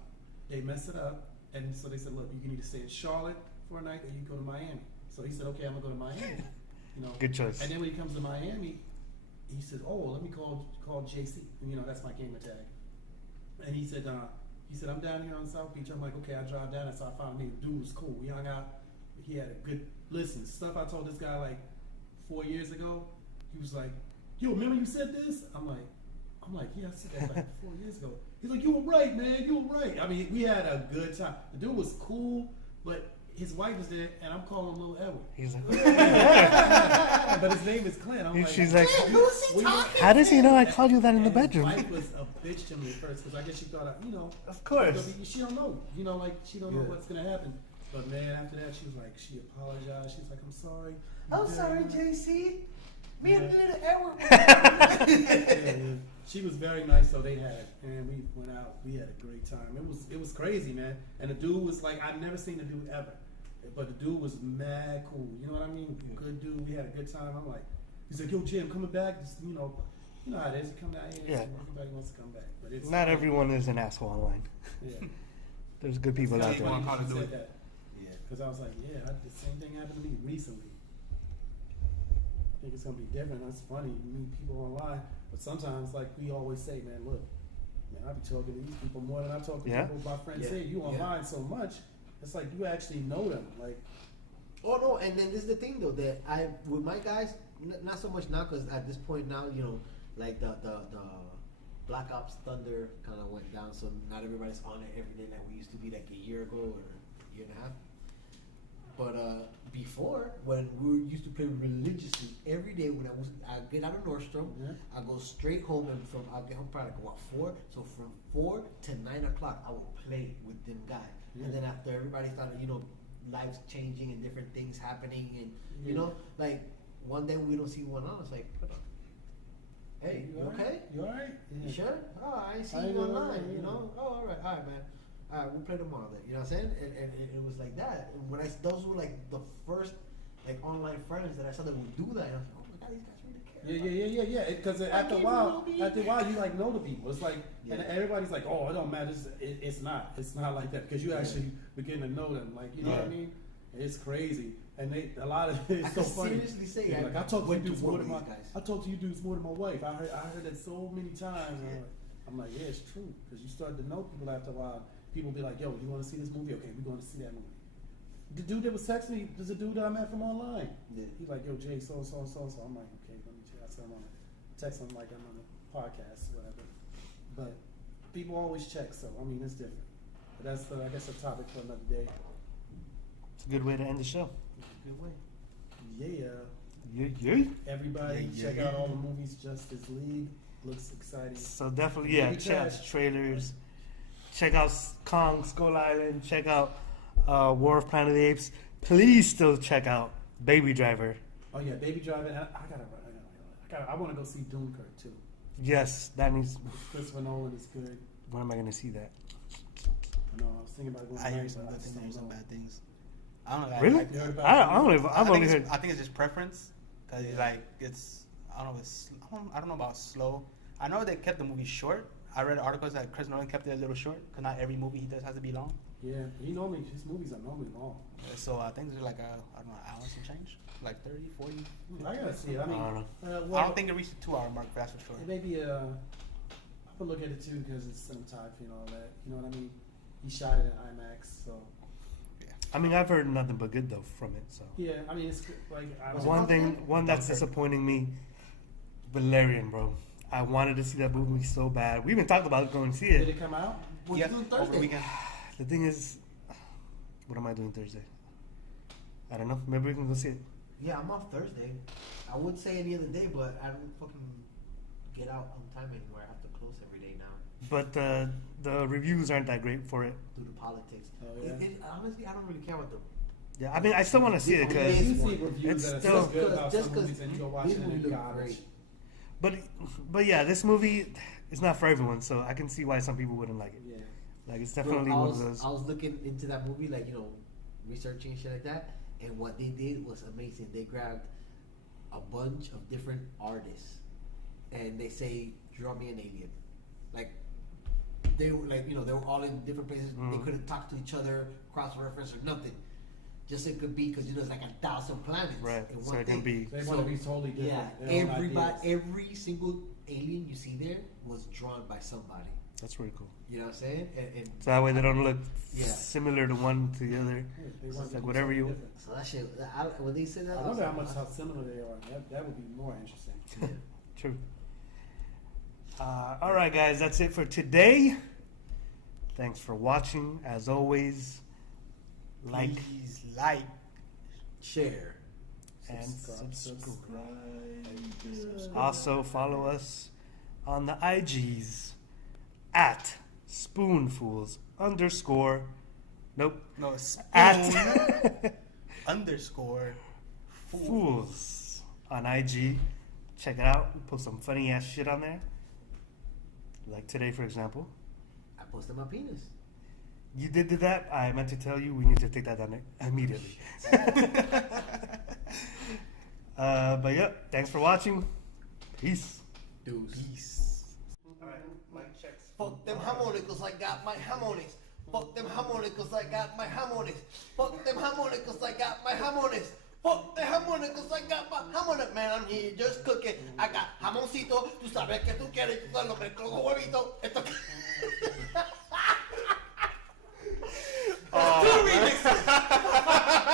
they messed it up, and so they said, look, you can either stay in Charlotte for a night or you can go to Miami. So he said, okay, I'm gonna go to Miami. Good choice. And then when he comes to Miami, he said, oh, let me call JC. And, that's my gamer tag. And he said, I'm down here on South Beach. I'm like, okay, I drive down. So I found me. The dude was cool. We hung out. He had a good stuff I told this guy like 4 years ago. He was like, yo, remember you said this? I'm like, yeah, I said that like 4 years ago. He's like, you were right, man. You were right. I mean, we had a good time. The dude was cool, but his wife was there, and I'm calling him Lil Edward. He's like, But his name is Clint. I'm like, she's like, "Who's he talking?" how does he know I called you that in the and bedroom? His wife was a bitch to me at first because I guess she thought, Of course. she don't know, she don't know what's gonna happen. But man, after that, she was like, she apologized. She's like, I'm sorry. I'm sorry, JC. Me and Yeah. little Edward. Yeah. She was very nice, so they had it, and we went out. We had a great time. It was crazy, man. And the dude was like, I've never seen the dude ever, but the dude was mad cool. You know what I mean? Good dude. We had a good time. I'm like, he's like, yo, Jim, coming back? Just, you know how it is. You come down here. Yeah. Everybody wants to come back, but it's Not everyone is an asshole online. Yeah. There's good people out It's there. funny Call you of said Duty. that. Yeah. Because I was like, the same thing happened to me recently. I think it's gonna be different. That's funny. You meet people online, but sometimes, like we always say, man, look, man, I be talking to these people more than I talk to Yeah. people. My friends Yeah. say you Yeah. online so much. It's like you actually know them. Like, Oh no, and then this is the thing though that I with my guys not so much now because at this point now like the Black Ops Thunder kind of went down, so not everybody's on it every day like we used to be like a year ago or a year and a half. But before, when we used to play religiously every day, when I get out of Nordstrom, Yeah. I go straight home, and I get home probably like, 4. So from 4 to 9 o'clock, I will play with them guys. Yeah. And then after everybody started, life's changing and different things happening, and Yeah. like one day we don't see one on. It's like, hey, you all right? okay? You all right? You sure? Oh, I see I you know, online. yeah. Oh, all right, man. All right, we'll play tomorrow then. You know what I'm saying? And it was like that. And those were like the first like online friends that I saw that would do that. And I was like, oh my god, these guys really care. Yeah. Because after a while, you like know the people. It's like, and everybody's like, oh, it don't matter. It's not. It's not like that because you actually begin to know them. Like, you know what I mean? It's crazy, and a lot of it's so funny. Seriously say, like I talked to you dudes more than my guys. I talked to you dudes more than my wife. I heard that so many times. And I'm like, yeah, it's true because you start to know people after a while. People be like, yo, you want to see this movie? Okay, we're going to see that movie. The dude that was texting me is a dude that I met from online. Yeah. He's like, yo, Jay, so. I'm like, okay, let me check. I said I'm on text him like I'm on a podcast, whatever. But people always check, so I mean, it's different. But that's, I guess, a topic for another day. It's a good way to end the show. Good way. Yeah. Everybody, check out all the movies. Justice League looks exciting. So definitely, Maybe check out trash. the trailers. Check out Kong Skull Island. Check out War of Planet of the Apes. Please still check out Baby Driver. Oh yeah, Baby Driver. I want to go see Dunkirk too. Yes, that needs. Christopher Nolan is good. When am I going to see that? I know. I was thinking about going. I hear tonight, some but good just things, I hear don't some know. bad things. I don't know. Really? Like, You heard about I don't know. I've only heard. I think it's just preference. Cause like it's I don't know. I don't know about slow. I know they kept the movie short. I read articles that Chris Nolan kept it a little short because not every movie he does has to be long. Yeah, his movies are normally long. So I think there's like I don't know, an hour and some change, like 30, 40. I gotta see it. I mean, I don't well, I don't think it reached the 2 hour mark. That's for sure. it may be I would look at it too because it's cinematography and all that. You know what I mean? He shot it in IMAX, so I mean, I've heard nothing but good though from it. So yeah. I mean, it's like I don't one that's disappointing me, Valerian, bro. I wanted to see that movie so bad. We even talked about going to see Did it. it come out? What Yeah, you doing over the Thursday? weekend. The thing is, what am I doing Thursday? I don't know. Maybe we can go see it. Yeah, I'm off Thursday. I would say any other day, but I don't fucking get out on time anymore. I have to close every day now But the reviews aren't that great for it. due to politics. Oh, yeah? Honestly, I don't really care about them. Yeah, I mean, I still want to see it Yeah, because, you see reviews it's that still- are so good about just some 'cause movies and you go watch these it and movies it's look garbage. great. but yeah, this movie is not for everyone, so I can see why some people wouldn't like it. Yeah. Like, it's Bro, definitely I one was, of those. I was looking into that movie, like, researching shit like that, and what they did was amazing. They grabbed a bunch of different artists, and they say, "Draw me an alien." Like, they were like, they were all in different places. They couldn't talk to each other, cross reference or nothing. Just it could be because there's like 1,000 planets. Right, in so one it can thing. be. They want to be totally different. Yeah, Their own everybody, ideas. every single alien you see there was drawn by somebody. That's pretty cool. You know what I'm saying? And So that way they don't look Yeah. similar to one to the other. Yeah, they want It's to like be whatever you. totally different. so that shit, when they said that, I was wonder like, how similar they are. That would be more interesting. Yeah. True. All right, guys, that's it for today. Thanks for watching. As always, like Please like. Share. and subscribe. Subscribe. Also, follow us on the IGs at Spoonfools _ Nope. No, spoon At underscore fool. Fools on IG. Check it out. We put some funny ass shit on there. Like today, for example. I posted my penis. You did that. I meant to tell you we need to take that down immediately. But yeah, thanks for watching. Peace. Dudes. Peace. Alright, mic checks. Fuck them harmonicals, I got my harmonics. Fuck them harmonicals, I got my harmonics. Fuck them harmonicals, I got my harmonics. Fuck the harmonicals, I got my harmonics. Man, I'm here just cooking. I got jamoncito, tú sabes que tú quieres, tú sabes lo que con huevito. Esto. Two remixes.